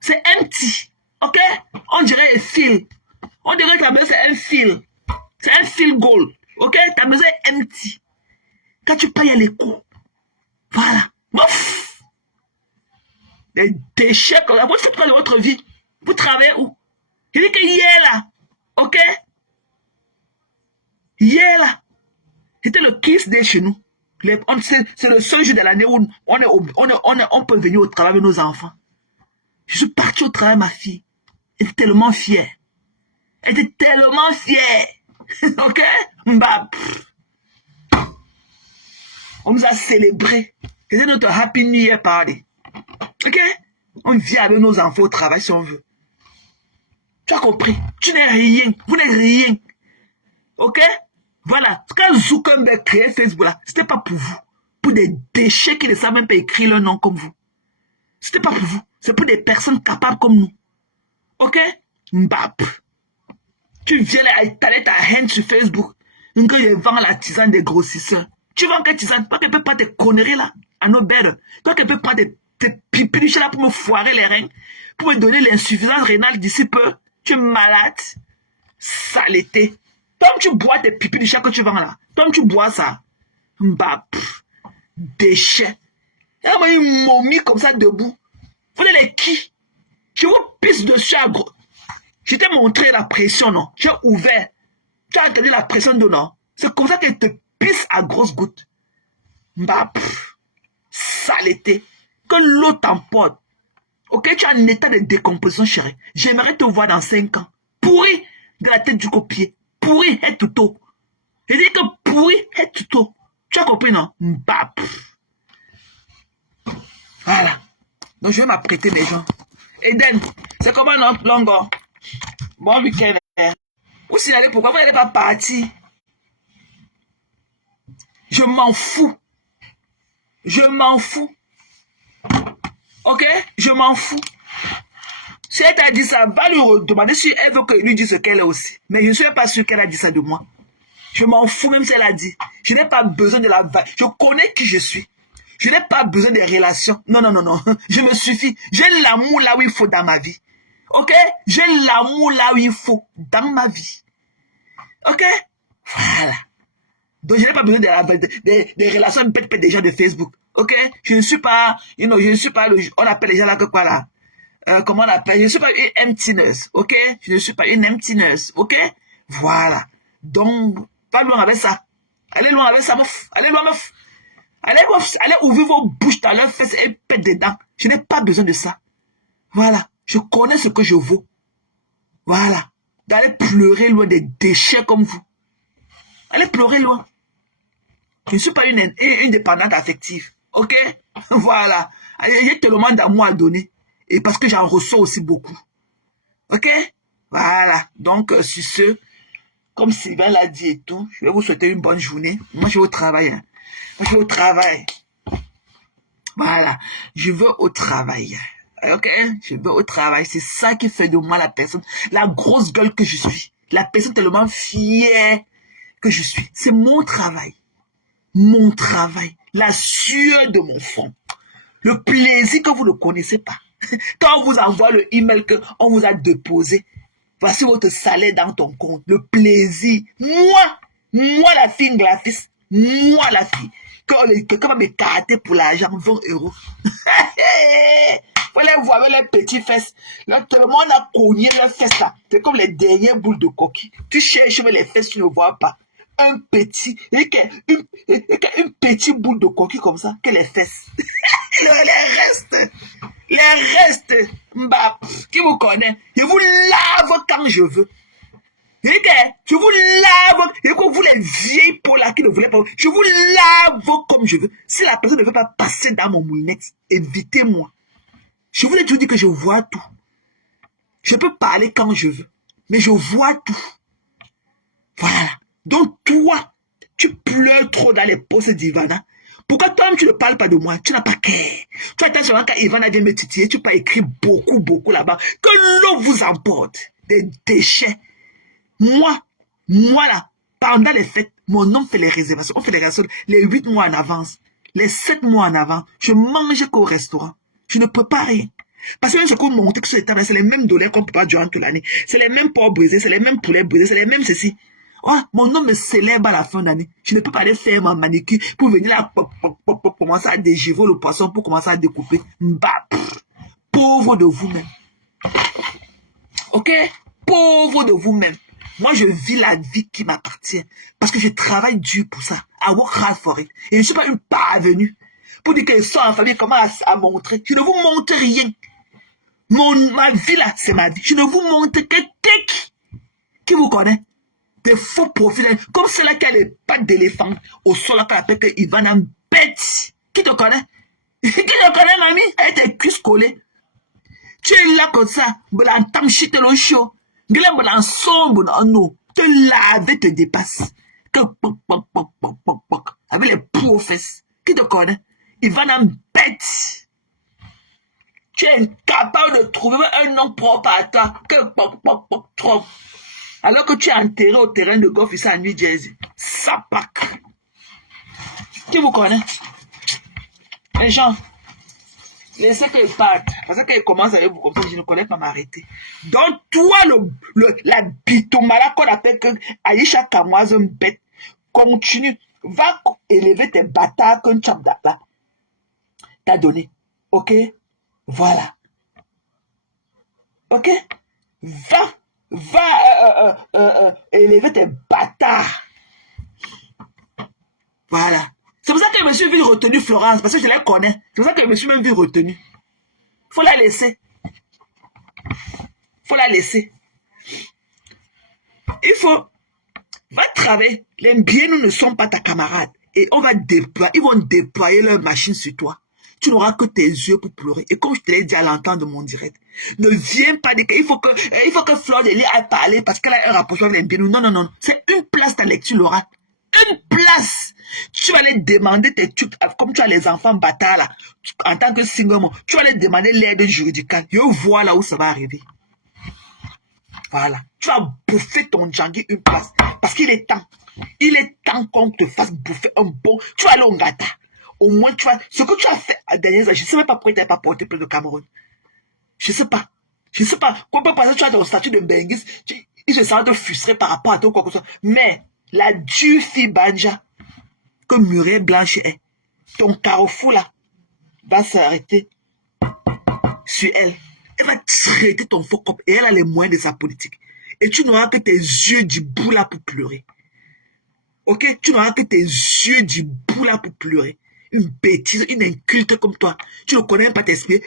C'est empty. Ok? On dirait un fil. On dirait que ta maison c'est un fil. C'est un fil gold. Ok? Ta maison est empty. Quand tu parles, il y a l'écho. Voilà. Mouf. Des déchets comme ça. Vous faites quoi de votre vie? Vous travaillez où? Il dit que hier là, ok? Hier là, c'était le kiss day chez nous. C'est le seul jour de l'année où on peut venir au travail avec nos enfants. Je suis parti au travail, ma fille. Elle était tellement fière. Elle était tellement fière. Ok? Bah, on nous a célébré. C'était notre Happy New Year Party. Ok? On vient avec nos enfants au travail si on veut. Tu as compris? Tu n'es rien. Vous n'êtes rien. Ok? Voilà. Quand Zuckerberg créait Facebook là, c'était pas pour vous. Pour des déchets qui ne savent même pas écrire leur nom comme vous. C'était pas pour vous. C'est pour des personnes capables comme nous. Ok? Mbap. Tu viens étaler ta haine sur Facebook. Que je vends la tisane des grossisseurs. Tu vends quelle tisane? Toi qui peux prendre tes conneries là, à nos bêtes. Toi qui peux prendre tes pipiluches là pour me foirer les reins. Pour me donner l'insuffisance rénale d'ici peu. Tu es malade. Saleté. Toi tu bois tes pipiluches que tu vends là. Toi tu bois ça. Mbap. Déchets. Il y a une momie comme ça debout. Vous êtes les qui? Je vous pisse dessus à gros. Je t'ai montré la pression, non? J'ai ouvert. Tu as entendu la pression de non? C'est comme ça qu'elle te pisse à grosses gouttes. Bah, saleté. Que l'eau t'emporte. Ok, tu as un état de décomposition, chérie. J'aimerais te voir dans 5 ans. Pourri de la tête du copier. Pourri et tout. Je dis que pourri et tout. Tu as compris, non? Bah, voilà. Donc, je vais m'apprêter les gens. Eden, c'est comment notre longo? Bon week-end. Vous signalez pourquoi vous n'allez pas partir? Je m'en fous. Je m'en fous. Ok? Je m'en fous. Si elle t'a dit ça, va lui demander si elle veut que lui dise ce qu'elle est aussi. Mais je ne suis pas sûr qu'elle a dit ça de moi. Je m'en fous même si elle a dit. Je n'ai pas besoin de la vague. Je connais qui je suis. Je n'ai pas besoin des relations. Non. Je me suffis. J'ai l'amour là où il faut dans ma vie. Ok? J'ai l'amour là où il faut dans ma vie. Ok? Voilà. Donc je n'ai pas besoin des relations bêtes des gens de Facebook. Ok? Je ne suis pas, je ne suis pas on appelle les gens là que quoi là? Comment on appelle? Je ne suis pas une emptiness. Ok? Je ne suis pas une emptiness. Ok? Voilà. Donc, pas loin avec ça. Allez loin avec ça, meuf. Allez loin, meuf. Allez ouvrir vos bouches dans leurs fesses et pète dedans. Je n'ai pas besoin de ça. Voilà. Je connais ce que je vaux. Voilà. D'aller pleurer loin des déchets comme vous. Allez pleurer loin. Je ne suis pas une dépendante affective. Ok? Voilà. J'ai tellement d'amour à donner. Et parce que j'en reçois aussi beaucoup. Ok? Voilà. Donc, sur ce, comme Sylvain l'a dit et tout, je vais vous souhaiter une bonne journée. Moi, je vais au travail. Hein. Moi, je vais au travail. Voilà. Je veux au travail. Ok? Je veux au travail. C'est ça qui fait de moi la personne, la grosse gueule que je suis. La personne tellement fière que je suis. C'est mon travail. Mon travail. La sueur de mon front. Le plaisir que vous ne connaissez pas. Quand on vous envoie le email qu'on vous a déposé, voici votre salaire dans ton compte. Le plaisir. Moi la fille graphiste, moi la fille. Quand quelqu'un va me carter pour l'argent, 20 €. Vous les voyez les petits fesses. Là, tout le monde a cogné leurs fesses là. C'est comme les dernières boules de coquille. Tu cherches les fesses, tu ne vois pas. Un petit, une petite boule de coquille comme ça, que les fesses. Les restes, bah, qui vous connaît, je vous lave quand je veux. Je vous lave, et que vous les vieilles peaux là qui ne voulaient pas, je vous lave comme je veux. Si la personne ne veut pas passer dans mon moulinette, évitez-moi. Je vous ai toujours dit que je vois tout. Je peux parler quand je veux, mais je vois tout. Voilà. Donc toi, tu pleures trop dans les postes d'Ivana. Pourquoi toi-même tu ne parles pas de moi? Tu n'as pas qu'à. Tu attends seulement quand Ivana vient me titiller, tu peux écrire beaucoup là-bas. Que l'eau vous emporte. Des déchets. Moi là, pendant les fêtes, mon nom fait les réservations. On fait les réservations les 8 mois en avance. Les 7 mois en avant. Je mange qu'au restaurant. Je ne peux pas rien. Parce que même ce qu'on monte sur les tables, c'est les mêmes dollars qu'on peut pas durant toute l'année. C'est les mêmes porcs brisés, c'est les mêmes poulets brisés, c'est les mêmes ceci. Oh, mon nom me célèbre à la fin d'année. Je ne peux pas aller faire ma manicure pour venir là, pour commencer à dégivrer le poisson, pour commencer à découper. Bah, pauvre de vous-même. Ok? Pauvre de vous-même. Moi, je vis la vie qui m'appartient. Parce que je travaille dur pour ça. I work hard for it. Et je ne suis pas une parvenue pour dire que sont en famille, comment à montrer. Je ne vous montre rien. Ma vie là, c'est ma vie. Je ne vous montre que qui vous connaît. Des faux profils, comme ceux-là qui a les pattes d'éléphant au sol, qu'on appelle que Ivana bête. Qui te connaît? Qui te connaît, mamie? Avec tes cuisses collées. Tu es là comme ça, en tam shit le show. En sombre, non. Te laver te dépasse. Que avec les professes. Qui te connaît? Ivana bête. Tu es incapable de trouver un nom propre à toi. Que trop. Alors que tu es enterré au terrain de golf ici à New Jersey. Sapac. Qui vous connaît? Les gens, laissez qu'ils partent. Parce qu'ils commencent avec vous comme ça, je ne connais pas m'arrêter. Donc, toi, la bitomala qu'on appelle que Aïcha Kamoise, bête, continue. Va élever tes bâtards qu'un chap d'ata t'a donné. Ok? Voilà. Ok? Va élever tes bâtards. Voilà. C'est pour ça que je me suis vu retenue Florence, parce que je la connais. C'est pour ça que je me suis même vu retenue. Faut la laisser. Faut la laisser. Il faut... Va travailler. Les biens, nous ne sommes pas ta camarade. Et on va déployer, ils vont déployer leur machine sur toi. Tu n'auras que tes yeux pour pleurer. Et comme je te l'ai dit à l'entendre de mon direct, ne viens pas dire qu'il faut que Flore de Lis aille parler parce qu'elle a un rapprochement avec les biens. Non, non, non. C'est une place ta lecture, Laura. Une place. Tu vas aller demander tes trucs, comme tu as les enfants bâtards là, en tant que single mom, tu vas aller demander l'aide juridicale. Je vois là où ça va arriver. Voilà. Tu vas bouffer ton Djangui une place. Parce qu'il est temps. Il est temps qu'on te fasse bouffer un bon. Tu vas aller au Ngata. Au moins, tu vas. Ce que tu as fait à dernière heure, je ne sais même pas pourquoi tu n'as pas porté plainte de Cameroun. Je ne sais pas. Je ne sais pas. Quand par exemple, tu as ton statut de Benguis, il se sent de frustrer par rapport à toi ou quoi que ce soit. Mais la dure fille Banja, que Muriel Blanche est, ton carrefour là, va s'arrêter sur elle. Elle va traiter ton faux cop et elle a les moyens de sa politique. Et tu n'auras que tes yeux du bout là pour pleurer. Ok? Tu n'auras que tes yeux du bout là pour pleurer. Une bêtise, une inculte comme toi. Tu ne connais pas t'expliquer.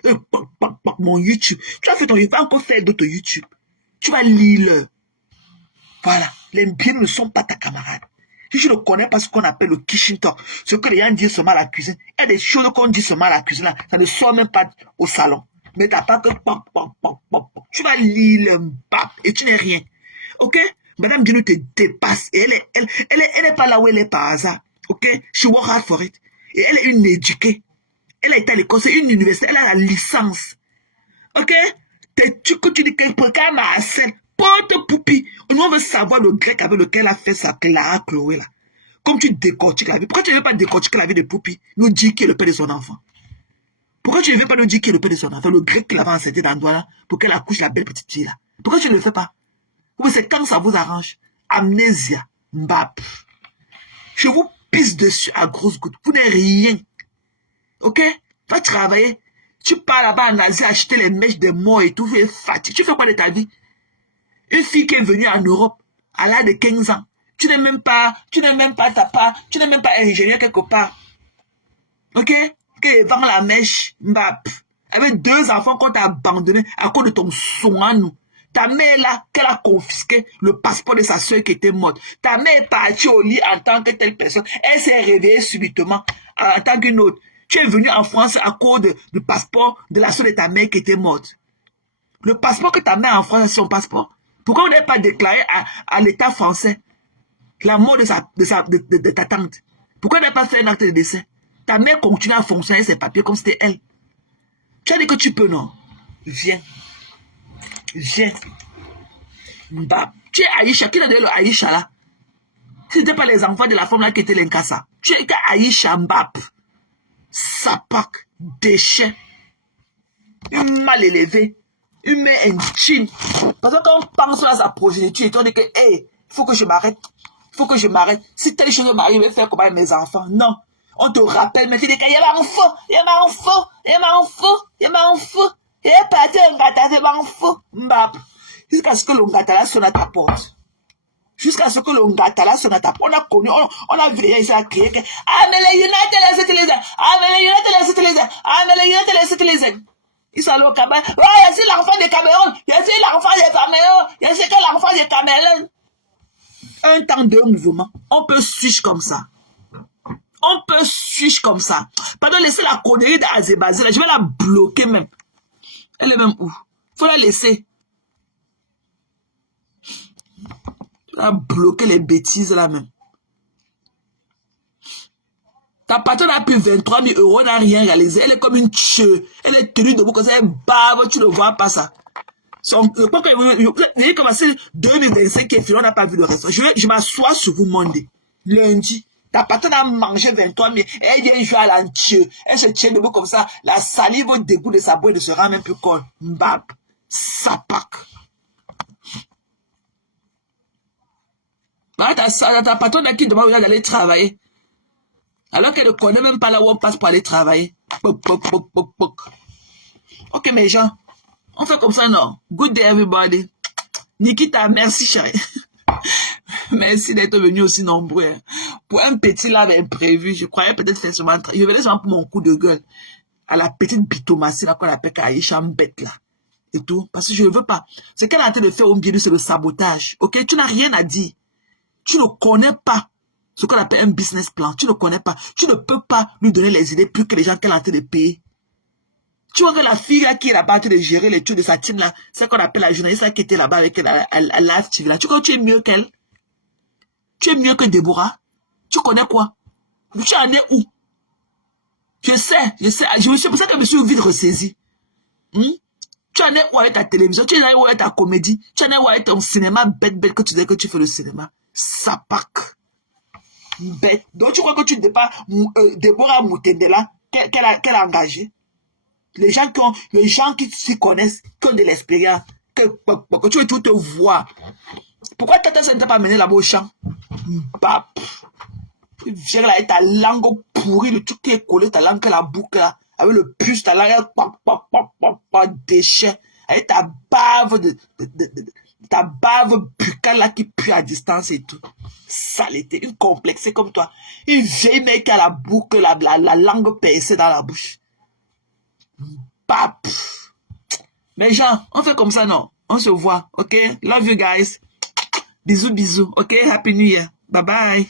Mon YouTube. Tu as fait ton YouTube. Tu vas encore faire d'autres YouTube. Tu vas lire. Voilà. Les biens ne sont pas ta camarade. Si tu ne connais pas ce qu'on appelle le kitchen talk, ce que les gens disent seulement à la cuisine, il y a des choses qu'on dit seulement à la cuisine là, ça ne sort même pas au salon. Mais tu n'as pas que tu vas lire le bap et tu n'es rien. Ok? Madame Guinou te dépasse et elle n'est pas là où elle est par hasard. Ok? She work hard for it. Et elle est une éduquée. Elle a été à l'école, c'est une université, elle a la licence. Ok? Que tu dis que pour qu'elle m'a assez, porte poupie. Nous, on veut savoir le grec avec lequel elle a fait sa Clara Chloé là. Comme tu décortiques la vie. Pourquoi tu ne veux pas décortiquer la vie de Poupie? Nous dire qui est le père de son enfant. Pourquoi tu ne veux pas nous dire qui est le père de son enfant? Le grec qui l'avait enceinte dans le doigt là, pour qu'elle accouche la belle petite fille là. Pourquoi tu ne le fais pas? Oui, c'est quand ça vous arrange. Amnésia. Mbap. Je vous pisse dessus à grosses gouttes. Vous n'êtes rien. Ok? Va travailler. Tu pars là-bas en Asie acheter les mèches des morts et tout. Tu es fatigué. Tu fais quoi de ta vie? Une fille qui est venue en Europe à l'âge de 15 ans. Tu n'es même pas ingénieur quelque part. Ok? Qui vend la mèche. Mbap. Avec 2 enfants qu'on t'a abandonné à cause de ton nous. Ta mère là, qu'elle a confisqué le passeport de sa soeur qui était morte. Ta mère est partie au lit en tant que telle personne. Elle s'est réveillée subitement en tant qu'une autre. Tu es venu en France à cause du passeport de la soeur de ta mère qui était morte. Le passeport que ta mère en France, c'est son passeport. Pourquoi vous n'avez pas déclaré à l'État français la mort de ta tante? Pourquoi vous n'avez pas fait un acte de décès? Ta mère continue à fonctionner ses papiers comme c'était elle. Tu as dit que tu peux, non? Viens. Viens. Mbap. Tu es Aïcha. Qui a donné le Aïcha là? Ce n'était pas les enfants de la femme là qui étaient l'Inkassa. Tu es Aïcha Mbap. Sapak. Déchet. Une mal élevée. Une main intime. Parce que quand on pense à sa progéniture, on dit que, hey, il faut que je m'arrête. Il faut que je m'arrête. Si telle chose m'arrive, je vais faire comme avec mes enfants. Non. On te rappelle, mais tu dis qu'il y a un faux. Il y a un faux. Il y a un faux. Il y a un faux. Et elle partait un gâteau, c'est un faux. Mbap. Jusqu'à ce que le gâteau là sonne à ta porte. Jusqu'à ce que le Ngatala se n'attaque. On a connu, on a vu les gens ici à crier que ah, mais les United les utilisent. Ah, mais les United les utilisent. Ah, mais les United les utilisent. Ils sont allés au Cameroun. Oh, il y a ici l'enfant de Cameroun. Il y a ici l'enfant de Cameroun. Il y a ici que l'enfant de Cameroun. Un temps de mouvement. On peut switch comme ça. On peut switch comme ça. Pardon, laissez la connerie d'Azébazé là. Je vais la bloquer même. Elle est même où? Faut la laisser. Tu vas bloquer les bêtises là même. Ta patronne a pris 23 000 €, n'a rien réalisé. Elle est comme une cheveux. Elle est tenue debout comme ça, elle bave, tu ne vois pas ça. Je crois que vous avez commencé 2025 et on n'a pas vu le reste. Je m'assois sur vous Monday. Lundi, ta patronne a mangé 23 000. Elle vient jouer à l'entier. Elle se tient debout comme ça. La salive au dégoût de sa bouche ne se rend même plus compte. Mbab. Sapak. Ta patronne a qui demande d'aller travailler. Alors qu'elle ne connaît même pas là où on passe pour aller travailler. Ok mes gens. On fait comme ça, non? Good day, everybody. Nikita, merci, chérie. Merci d'être venu aussi nombreux. Pour un petit live imprévu, je croyais peut-être faire seulement... Je venais seulement pour mon coup de gueule. À la petite bitomacie, là, qu'on appelle Aïcha bête, là. Et tout. Parce que je ne veux pas. Ce qu'elle est en train de faire au milieu, c'est le sabotage. Ok? Tu n'as rien à dire. Tu ne connais pas ce qu'on appelle un business plan. Tu ne connais pas. Tu ne peux pas lui donner les idées plus que les gens qu'elle est en train de payer. Tu vois que la fille là qui est là-bas en train de gérer les trucs de sa team là, c'est qu'on appelle la journaliste là qui était là-bas avec elle à Live TV là. Tu crois que tu es mieux qu'elle? Tu es mieux que Déborah? Tu connais quoi? Tu en es où? Je sais. C'est pour ça que je me suis vite ressaisi. Tu en es où avec ta télévision? Tu en es où avec ta comédie? Tu en es où avec ton cinéma bête que tu dis que tu fais le cinéma? Sapak. Bête. Donc tu crois que tu n'es pas Déborah Moutendela qu'elle a engagé? Les gens qui s'y connaissent, qui ont de l'expérience, que tu veux tout te voir. Pourquoi Tata ne t'a pas mené là-bas au champ? Bah, viens là avec ta langue pourrie, le truc qui est collé, ta langue, la boucle là, avec le puce, ta langue, déchet, avec ta bave ta bave buccale là qui pue à distance et tout. Saleté, une complexée comme toi. Une vieille mec qui a la boucle, la langue percée dans la bouche. Pap. Les gens, on fait comme ça, non? On se voit, ok? Love you guys. Bisous, bisous, ok? Happy New Year. Bye bye.